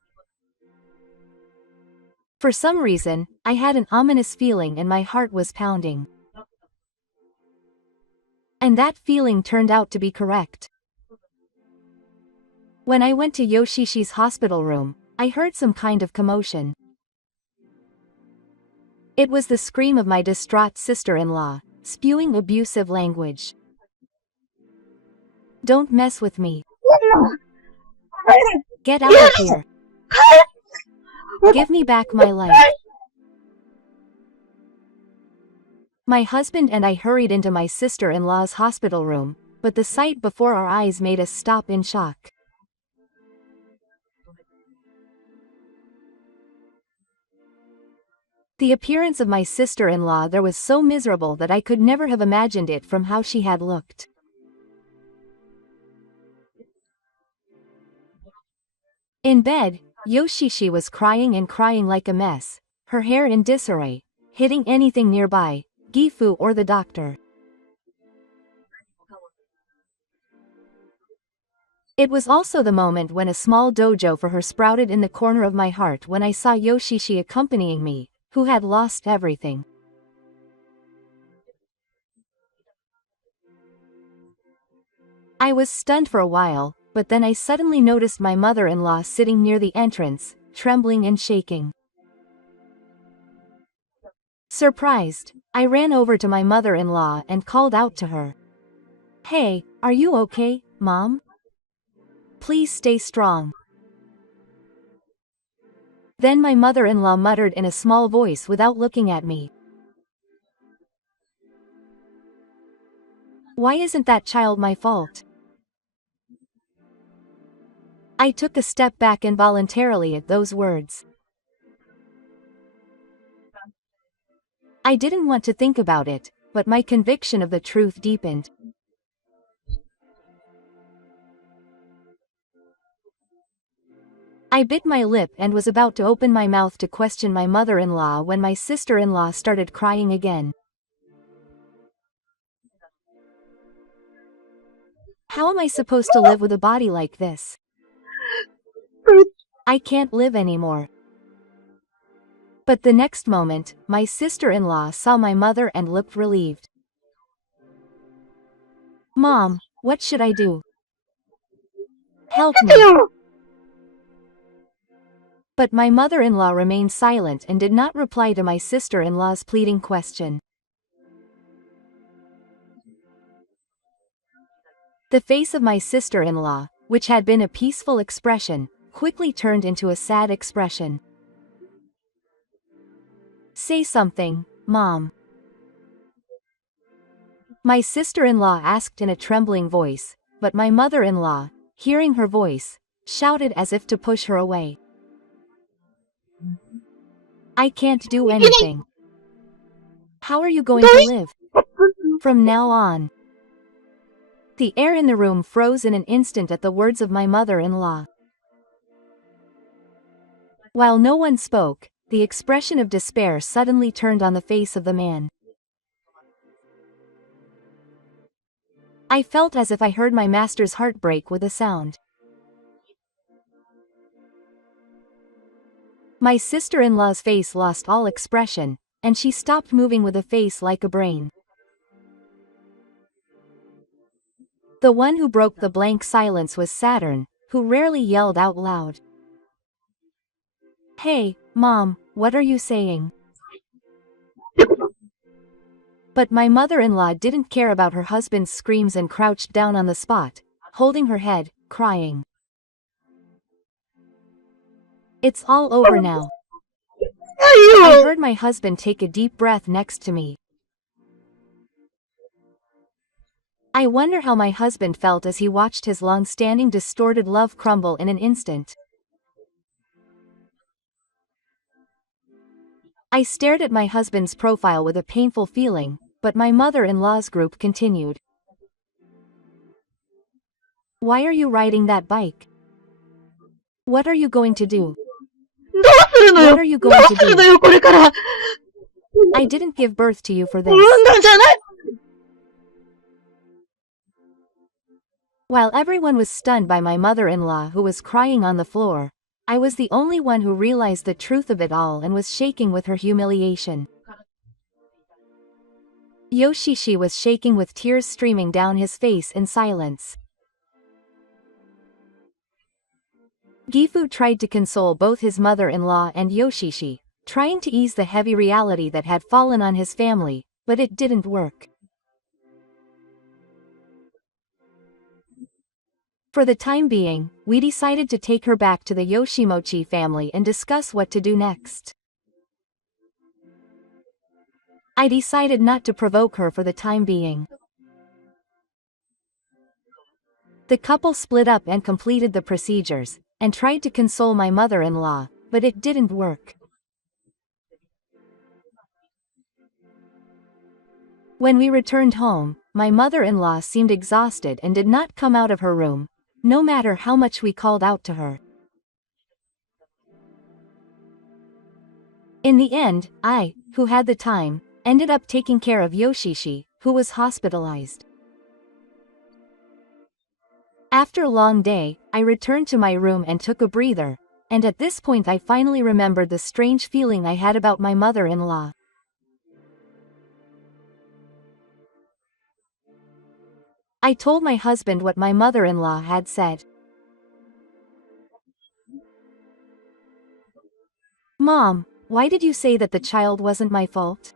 For some reason, I had an ominous feeling and my heart was pounding. And that feeling turned out to be correct. When I went to Yoshishi's hospital room, I heard some kind of commotion. It was the scream of my distraught sister-in-law, spewing abusive language. "Don't mess with me. Get out of here. Give me back my life." My husband and I hurried into my sister-in-law's hospital room, but the sight before our eyes made us stop in shock. The appearance of my sister-in-law there was so miserable that I could never have imagined it from how she had looked. In bed, Yoshishi was crying and crying like a mess, her hair in disarray, hitting anything nearby, Gifu or the doctor. It was also the moment when a small dojo for her sprouted in the corner of my heart when I saw Yoshishi accompanying me, who had lost everything. I was stunned for a while, but then I suddenly noticed my mother-in-law sitting near the entrance, trembling and shaking. Surprised, I ran over to my mother-in-law and called out to her. "Hey, are you okay, Mom? Please stay strong." Then my mother-in-law muttered in a small voice without looking at me. "Why isn't that child my fault?" I took a step back involuntarily at those words. I didn't want to think about it, but my conviction of the truth deepened. I bit my lip and was about to open my mouth to question my mother-in-law when my sister-in-law started crying again. "How am I supposed to live with a body like this? I can't live anymore." But the next moment, my sister-in-law saw my mother and looked relieved. "Mom, what should I do? Help me." But my mother-in-law remained silent and did not reply to my sister-in-law's pleading question. The face of my sister-in-law, which had been a peaceful expression, quickly turned into a sad expression. "Say something, Mom." My sister-in-law asked in a trembling voice, but my mother-in-law, hearing her voice, shouted as if to push her away. "I can't do anything. How are you going to live from now on?" The air in the room froze in an instant at the words of my mother-in-law. While no one spoke, the expression of despair suddenly turned on the face of the man. I felt as if I heard my master's heart break with a sound. My sister-in-law's face lost all expression, and she stopped moving with a face like a brain. The one who broke the blank silence was Saturn, who rarely yelled out loud. "Hey, Mom, what are you saying?" But my mother-in-law didn't care about her husband's screams and crouched down on the spot, holding her head, crying. "It's all over now." I heard my husband take a deep breath next to me. I wonder how my husband felt as he watched his long-standing distorted love crumble in an instant. I stared at my husband's profile with a painful feeling, but my mother-in-law's group continued. "Why are you riding that bike? What are you going to do? What are you going to do? I didn't give birth to you for this." While everyone was stunned by my mother-in-law who was crying on the floor, I was the only one who realized the truth of it all and was shaking with her humiliation. Yoshishi was shaking with tears streaming down his face in silence. Gifu tried to console both his mother-in-law and Yoshishi, trying to ease the heavy reality that had fallen on his family, but it didn't work. For the time being, we decided to take her back to the Yoshimochi family and discuss what to do next. I decided not to provoke her for the time being. The couple split up and completed the procedures, and tried to console my mother-in-law, but it didn't work. When we returned home, my mother-in-law seemed exhausted and did not come out of her room, no matter how much we called out to her. In the end, I, who had the time, ended up taking care of Yoshishi, who was hospitalized. After a long day, I returned to my room and took a breather, and at this point I finally remembered the strange feeling I had about my mother-in-law. I told my husband what my mother-in-law had said. "Mom, why did you say that the child wasn't my fault?"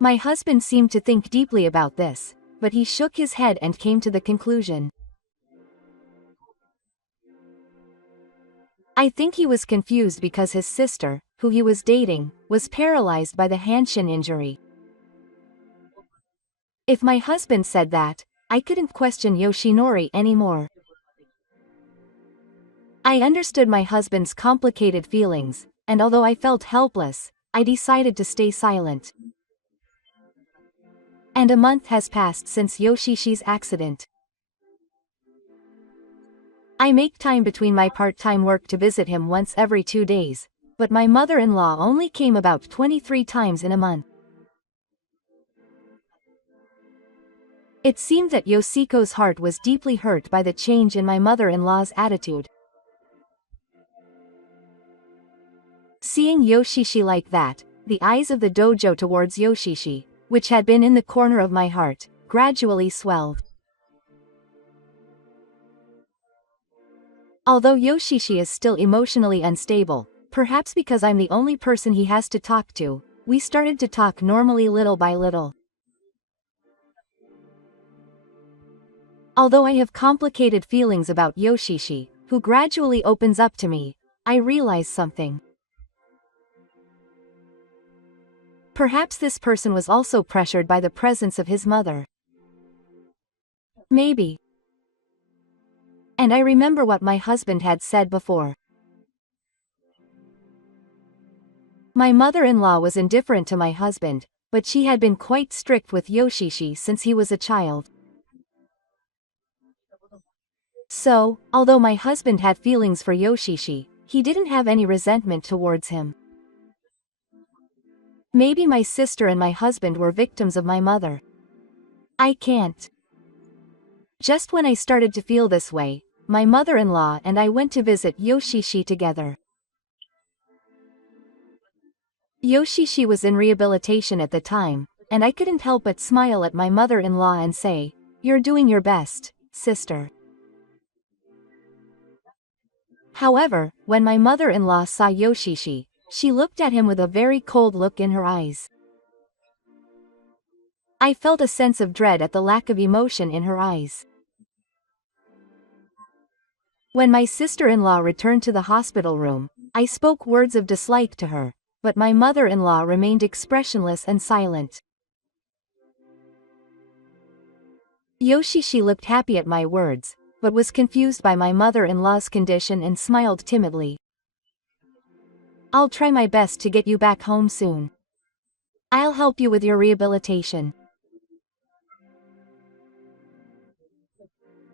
My husband seemed to think deeply about this, but he shook his head and came to the conclusion. I think he was confused because his sister, who he was dating, was paralyzed by the Hanshin injury. If my husband said that, I couldn't question Yoshinori anymore. I understood my husband's complicated feelings, and although I felt helpless, I decided to stay silent. And a month has passed since Yoshishi's accident. I make time between my part-time work to visit him once every 2 days, but my mother-in-law only came about 23 times in a month. It seemed that Yoshiko's heart was deeply hurt by the change in my mother-in-law's attitude. Seeing Yoshishi like that, the eyes of the dojo towards Yoshishi, which had been in the corner of my heart, gradually swelled. Although Yoshishi is still emotionally unstable, perhaps because I'm the only person he has to talk to, we started to talk normally little by little. Although I have complicated feelings about Yoshishi, who gradually opens up to me, I realize something. Perhaps this person was also pressured by the presence of his mother. Maybe. And I remember what my husband had said before. My mother-in-law was indifferent to my husband, but she had been quite strict with Yoshishi since he was a child. So, although my husband had feelings for Yoshishi, he didn't have any resentment towards him. Maybe my sister and my husband were victims of my mother. I can't. Just when I started to feel this way, my mother-in-law and I went to visit Yoshishi together. Yoshishi was in rehabilitation at the time, and I couldn't help but smile at my mother-in-law and say, "You're doing your best, sister." However, when my mother-in-law saw Yoshishi, she looked at him with a very cold look in her eyes. I felt a sense of dread at the lack of emotion in her eyes. When my sister-in-law returned to the hospital room, I spoke words of dislike to her, but my mother-in-law remained expressionless and silent. Yoshishi looked happy at my words, but was confused by my mother-in-law's condition and smiled timidly. "I'll try my best to get you back home soon. I'll help you with your rehabilitation."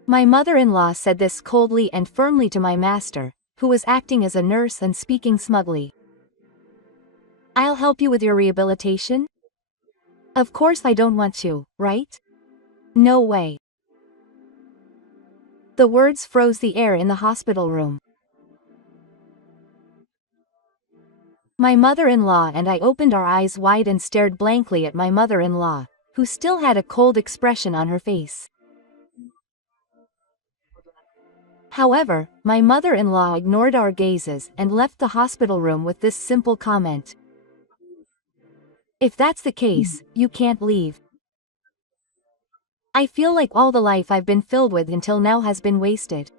My mother-in-law said this coldly and firmly to my master, who was acting as a nurse and speaking smugly. "I'll help you with your rehabilitation? Of course I don't want to, right? No way." The words froze the air in the hospital room. My mother-in-law and I opened our eyes wide and stared blankly at my mother-in-law, who still had a cold expression on her face. However, my mother-in-law ignored our gazes and left the hospital room with this simple comment. "If that's the case, you can't leave. I feel like all the life I've been filled with until now has been wasted."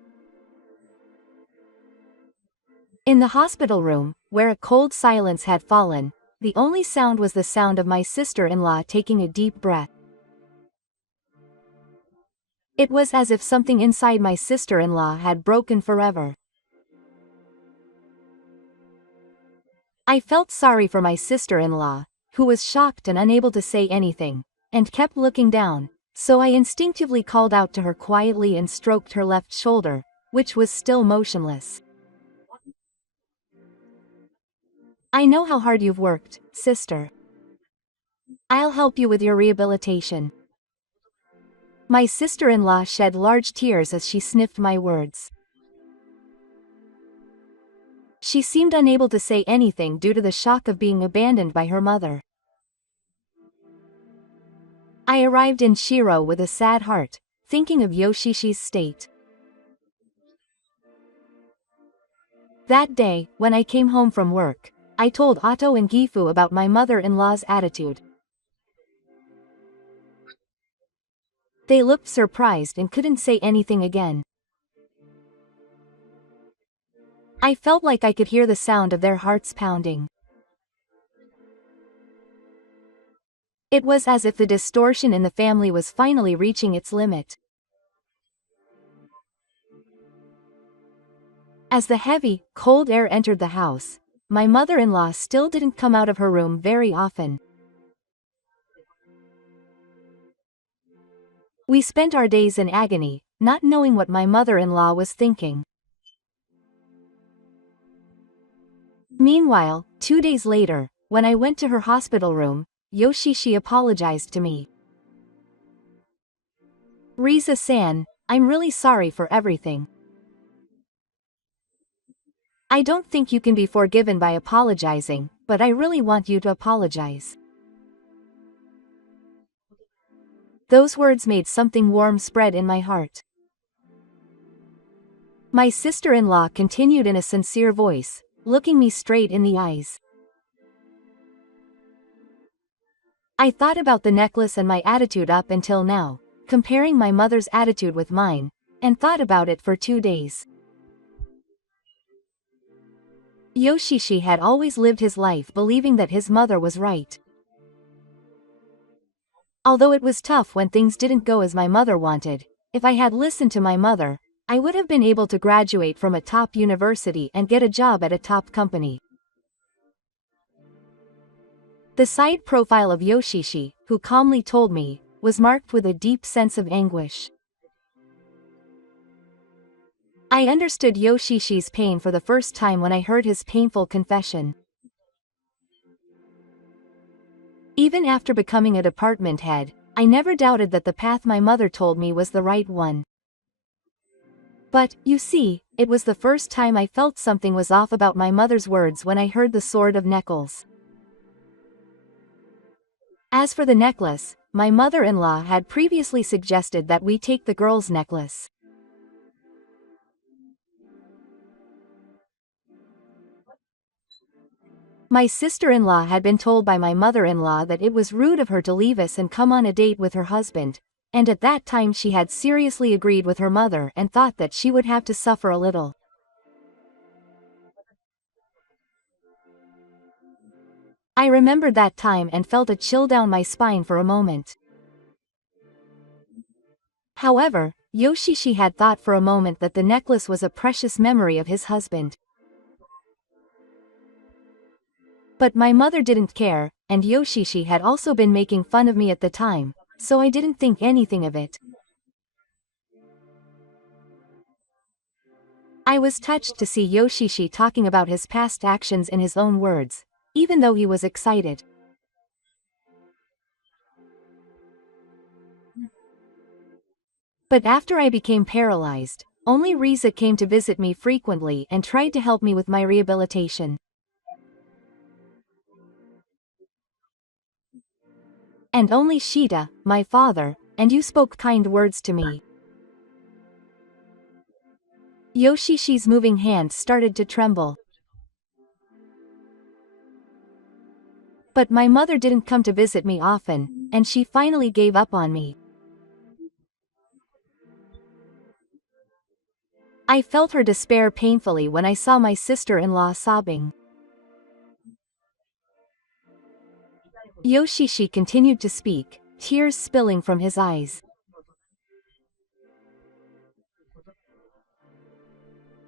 In the hospital room, where a cold silence had fallen, the only sound was the sound of my sister-in-law taking a deep breath. It was as if something inside my sister-in-law had broken forever. I felt sorry for my sister-in-law, who was shocked and unable to say anything, and kept looking down, so I instinctively called out to her quietly and stroked her left shoulder, which was still motionless. I know how hard you've worked, sister. I'll help you with your rehabilitation. My sister-in-law shed large tears as she sniffed my words. She seemed unable to say anything due to the shock of being abandoned by her mother. I arrived in Shiro with a sad heart, thinking of Yoshishi's state. That day, when I came home from work, I told Otto and Gifu about my mother-in-law's attitude. They looked surprised and couldn't say anything again. I felt like I could hear the sound of their hearts pounding. It was as if the distortion in the family was finally reaching its limit. As the heavy, cold air entered the house, my mother-in-law still didn't come out of her room very often. We spent our days in agony, not knowing what my mother-in-law was thinking. Meanwhile, 2 days later, when I went to her hospital room, Yoshishi apologized to me. Riza-san, I'm really sorry for everything. I don't think you can be forgiven by apologizing, but I really want you to apologize. Those words made something warm spread in my heart. My sister-in-law continued in a sincere voice, looking me straight in the eyes. I thought about the necklace and my attitude up until now, comparing my mother's attitude with mine, and thought about it for 2 days. Yoshishi had always lived his life believing that his mother was right. Although it was tough when things didn't go as my mother wanted, if I had listened to my mother, I would have been able to graduate from a top university and get a job at a top company. The side profile of Yoshishi, who calmly told me, was marked with a deep sense of anguish. I understood Yoshishi's pain for the first time when I heard his painful confession. Even after becoming a department head, I never doubted that the path my mother told me was the right one. But, you see, it was the first time I felt something was off about my mother's words when I heard the sword of Neckles. As for the necklace, my mother-in-law had previously suggested that we take the girl's necklace. My sister-in-law had been told by my mother-in-law that it was rude of her to leave us and come on a date with her husband, and at that time she had seriously agreed with her mother and thought that she would have to suffer a little. I remembered that time and felt a chill down my spine for a moment. However, Yoshishi had thought for a moment that the necklace was a precious memory of his husband. But my mother didn't care, and Yoshishi had also been making fun of me at the time, so I didn't think anything of it. I was touched to see Yoshishi talking about his past actions in his own words, even though he was excited. But after I became paralyzed, only Riza came to visit me frequently and tried to help me with my rehabilitation. And only Shida, my father, and you spoke kind words to me. Yoshishi's moving hand started to tremble. But my mother didn't come to visit me often, and she finally gave up on me. I felt her despair painfully when I saw my sister-in-law sobbing. Yoshishi continued to speak, tears spilling from his eyes.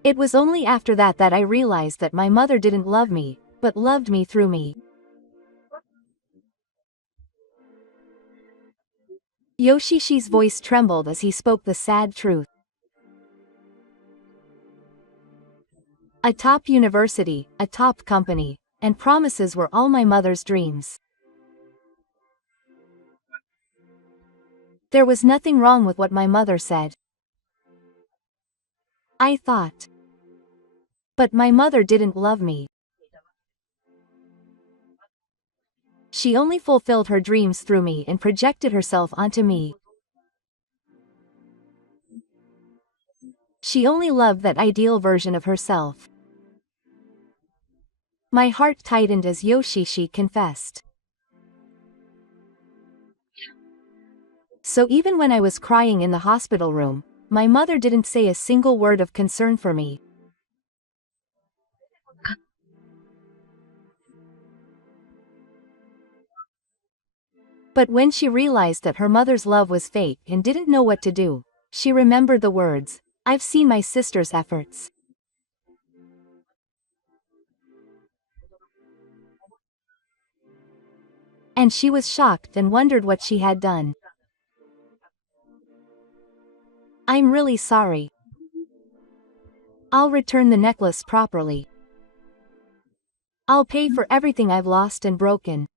It was only after that I realized that my mother didn't love me, but loved me through me. Yoshishi's voice trembled as he spoke the sad truth. A top university, a top company, and promises were all my mother's dreams. There was nothing wrong with what my mother said, I thought. But my mother didn't love me. She only fulfilled her dreams through me and projected herself onto me. She only loved that ideal version of herself. My heart tightened as Yoshishi confessed. So even when I was crying in the hospital room, my mother didn't say a single word of concern for me. But when she realized that her mother's love was fake and didn't know what to do, she remembered the words, "I've seen my sister's efforts." And she was shocked and wondered what she had done. I'm really sorry. I'll return the necklace properly. I'll pay for everything I've lost and broken.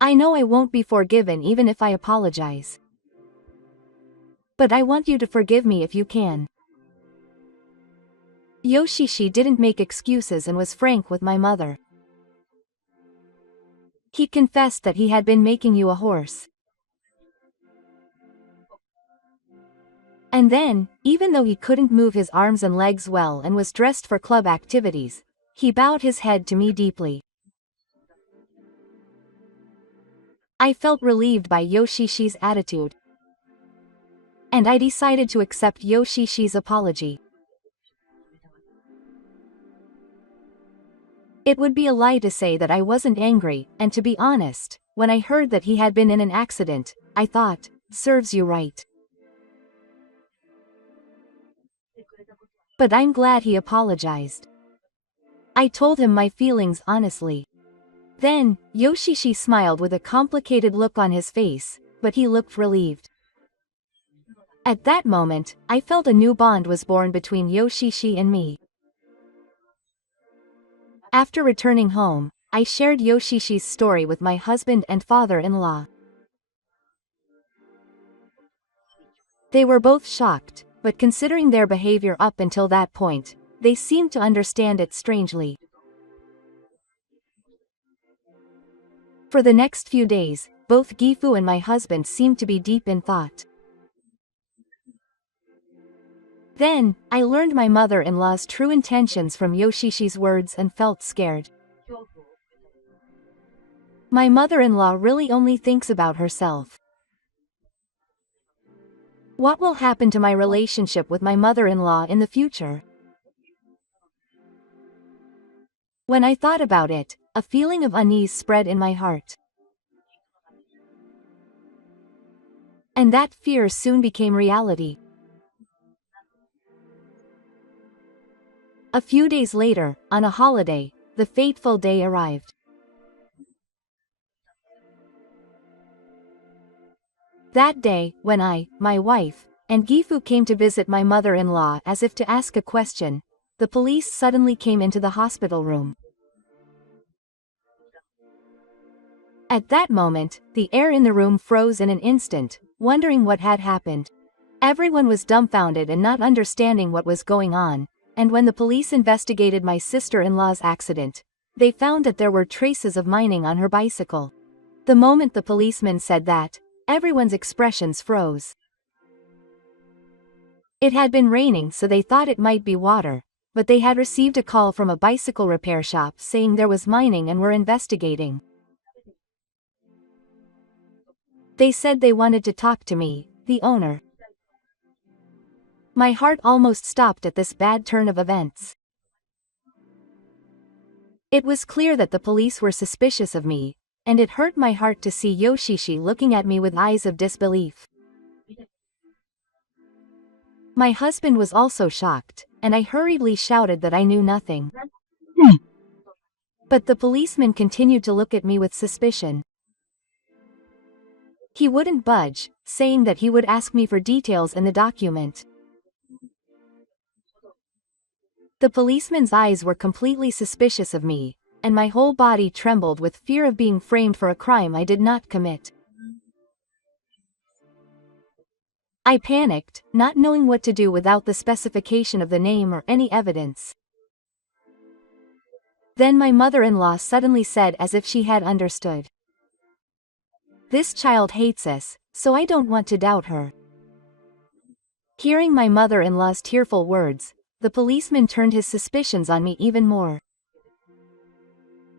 I know I won't be forgiven even if I apologize. But I want you to forgive me if you can. Yoshishi didn't make excuses and was frank with my mother. He confessed that he had been making you a horse. And then, even though he couldn't move his arms and legs well and was dressed for club activities, he bowed his head to me deeply. I felt relieved by Yoshishi's attitude. And I decided to accept Yoshishi's apology. It would be a lie to say that I wasn't angry, and to be honest, when I heard that he had been in an accident, I thought, serves you right. But I'm glad he apologized. I told him my feelings honestly. Then, Yoshishi smiled with a complicated look on his face, but he looked relieved. At that moment, I felt a new bond was born between Yoshishi and me. After returning home, I shared Yoshishi's story with my husband and father-in-law. They were both shocked, but considering their behavior up until that point, they seemed to understand it strangely. For the next few days, both Gifu and my husband seemed to be deep in thought. Then, I learned my mother-in-law's true intentions from Yoshishi's words and felt scared. My mother-in-law really only thinks about herself. What will happen to my relationship with my mother-in-law in the future? When I thought about it, a feeling of unease spread in my heart. And that fear soon became reality. A few days later, on a holiday, the fateful day arrived. That day, when I, my wife, and Gifu came to visit my mother-in-law as if to ask a question, the police suddenly came into the hospital room. At that moment, the air in the room froze in an instant, wondering what had happened. Everyone was dumbfounded and not understanding what was going on, and when the police investigated my sister-in-law's accident, they found that there were traces of mining on her bicycle. The moment the policeman said that, everyone's expressions froze. It had been raining, so they thought it might be water, but they had received a call from a bicycle repair shop saying there was mining and were investigating. They said they wanted to talk to me, the owner. My heart almost stopped at this bad turn of events. It was clear that the police were suspicious of me, and it hurt my heart to see Yoshishi looking at me with eyes of disbelief. My husband was also shocked, and I hurriedly shouted that I knew nothing. But the policeman continued to look at me with suspicion. He wouldn't budge, saying that he would ask me for details in the document. The policeman's eyes were completely suspicious of me, and my whole body trembled with fear of being framed for a crime I did not commit. I panicked, not knowing what to do without the specification of the name or any evidence. Then my mother-in-law suddenly said, as if she had understood, "This child hates us, so I don't want to doubt her." Hearing my mother-in-law's tearful words, the policeman turned his suspicions on me even more.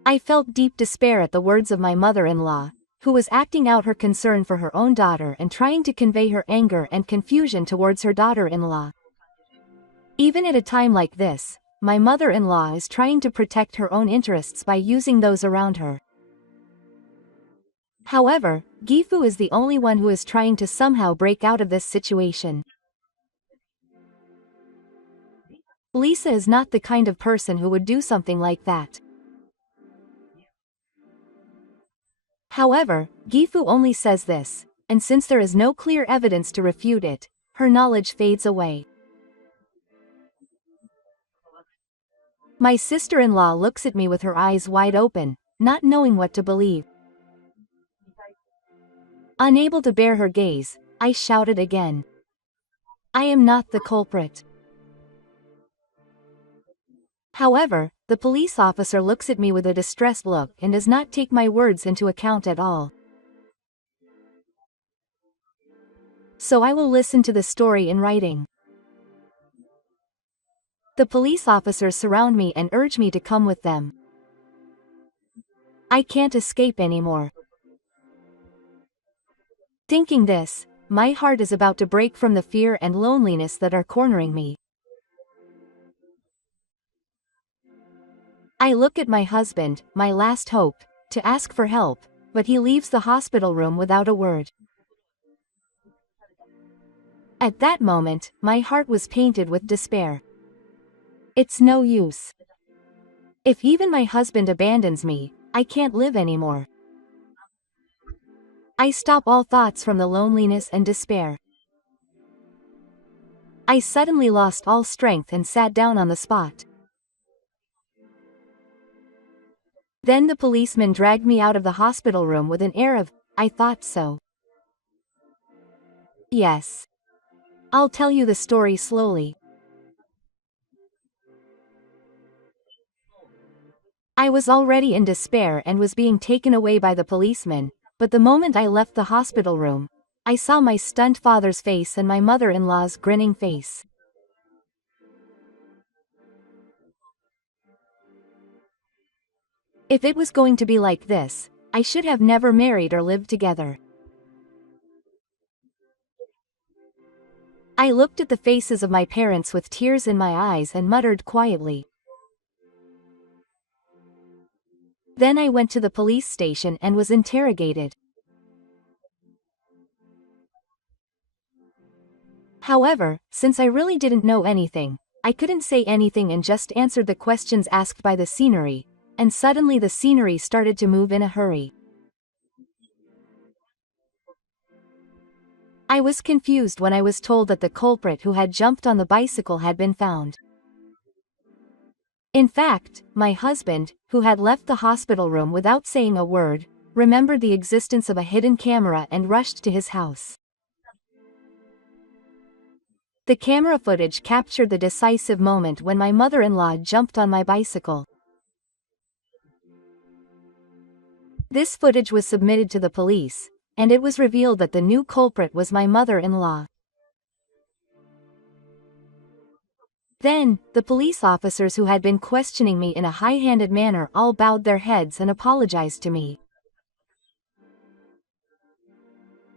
I felt deep despair at the words of my mother-in-law, who was acting out her concern for her own daughter and trying to convey her anger and confusion towards her daughter-in-law. Even at a time like this, my mother-in-law is trying to protect her own interests by using those around her. However, Gifu is the only one who is trying to somehow break out of this situation. Lisa is not the kind of person who would do something like that. However, Gifu only says this, and since there is no clear evidence to refute it, her knowledge fades away. My sister-in-law looks at me with her eyes wide open, not knowing what to believe. Unable to bear her gaze, I shouted again, "I am not the culprit." However, the police officer looks at me with a distressed look and does not take my words into account at all. So I will listen to the story in writing. The police officers surround me and urge me to come with them. I can't escape anymore. Thinking this, my heart is about to break from the fear and loneliness that are cornering me. I look at my husband, my last hope, to ask for help, but he leaves the hospital room without a word. At that moment, my heart was painted with despair. It's no use. If even my husband abandons me, I can't live anymore. I stop all thoughts from the loneliness and despair. I suddenly lost all strength and sat down on the spot. Then the policeman dragged me out of the hospital room with an air of, "I thought so." Yes. I'll tell you the story slowly. I was already in despair and was being taken away by the policeman, but the moment I left the hospital room, I saw my stunned father's face and my mother-in-law's grinning face. If it was going to be like this, I should have never married or lived together. I looked at the faces of my parents with tears in my eyes and muttered quietly. Then I went to the police station and was interrogated. However, since I really didn't know anything, I couldn't say anything and just answered the questions asked by the scenery, and suddenly the scenery started to move in a hurry. I was confused when I was told that the culprit who had jumped on the bicycle had been found. In fact, my husband, who had left the hospital room without saying a word, remembered the existence of a hidden camera and rushed to his house. The camera footage captured the decisive moment when my mother-in-law jumped on my bicycle. This footage was submitted to the police, and it was revealed that the new culprit was my mother-in-law. Then, the police officers who had been questioning me in a high-handed manner all bowed their heads and apologized to me.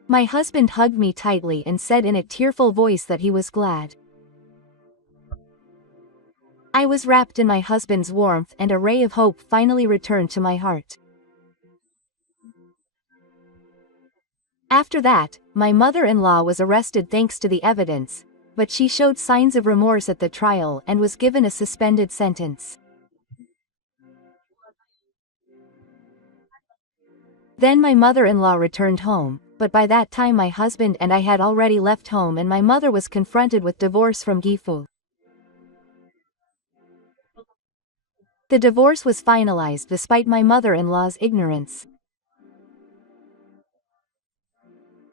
My husband hugged me tightly and said in a tearful voice that he was glad. I was wrapped in my husband's warmth and a ray of hope finally returned to my heart. After that, my mother-in-law was arrested thanks to the evidence, but she showed signs of remorse at the trial and was given a suspended sentence. Then my mother-in-law returned home, but by that time my husband and I had already left home and my mother was confronted with divorce from Gifu. The divorce was finalized despite my mother-in-law's ignorance.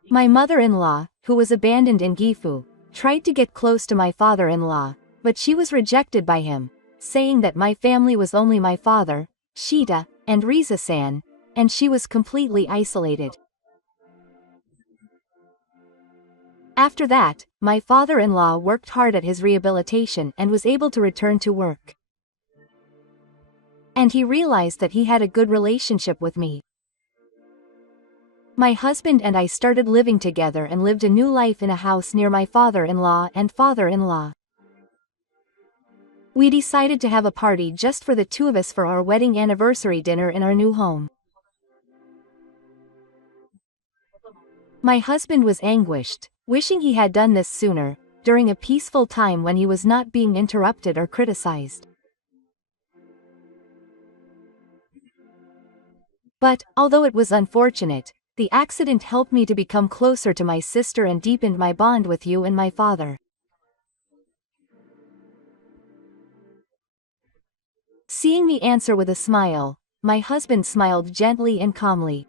My mother-in-law, who was abandoned in Gifu, tried to get close to my father-in-law, but she was rejected by him, saying that my family was only my father, Shita, and Riza-san, and she was completely isolated. After that, my father-in-law worked hard at his rehabilitation and was able to return to work. And he realized that he had a good relationship with me. My husband and I started living together and lived a new life in a house near my father-in-law and father-in-law. We decided to have a party just for the two of us for our wedding anniversary dinner in our new home. My husband was anguished, wishing he had done this sooner, during a peaceful time when he was not being interrupted or criticized. But, although it was unfortunate, the accident helped me to become closer to my sister and deepened my bond with you and my father. Seeing me answer with a smile, my husband smiled gently and calmly.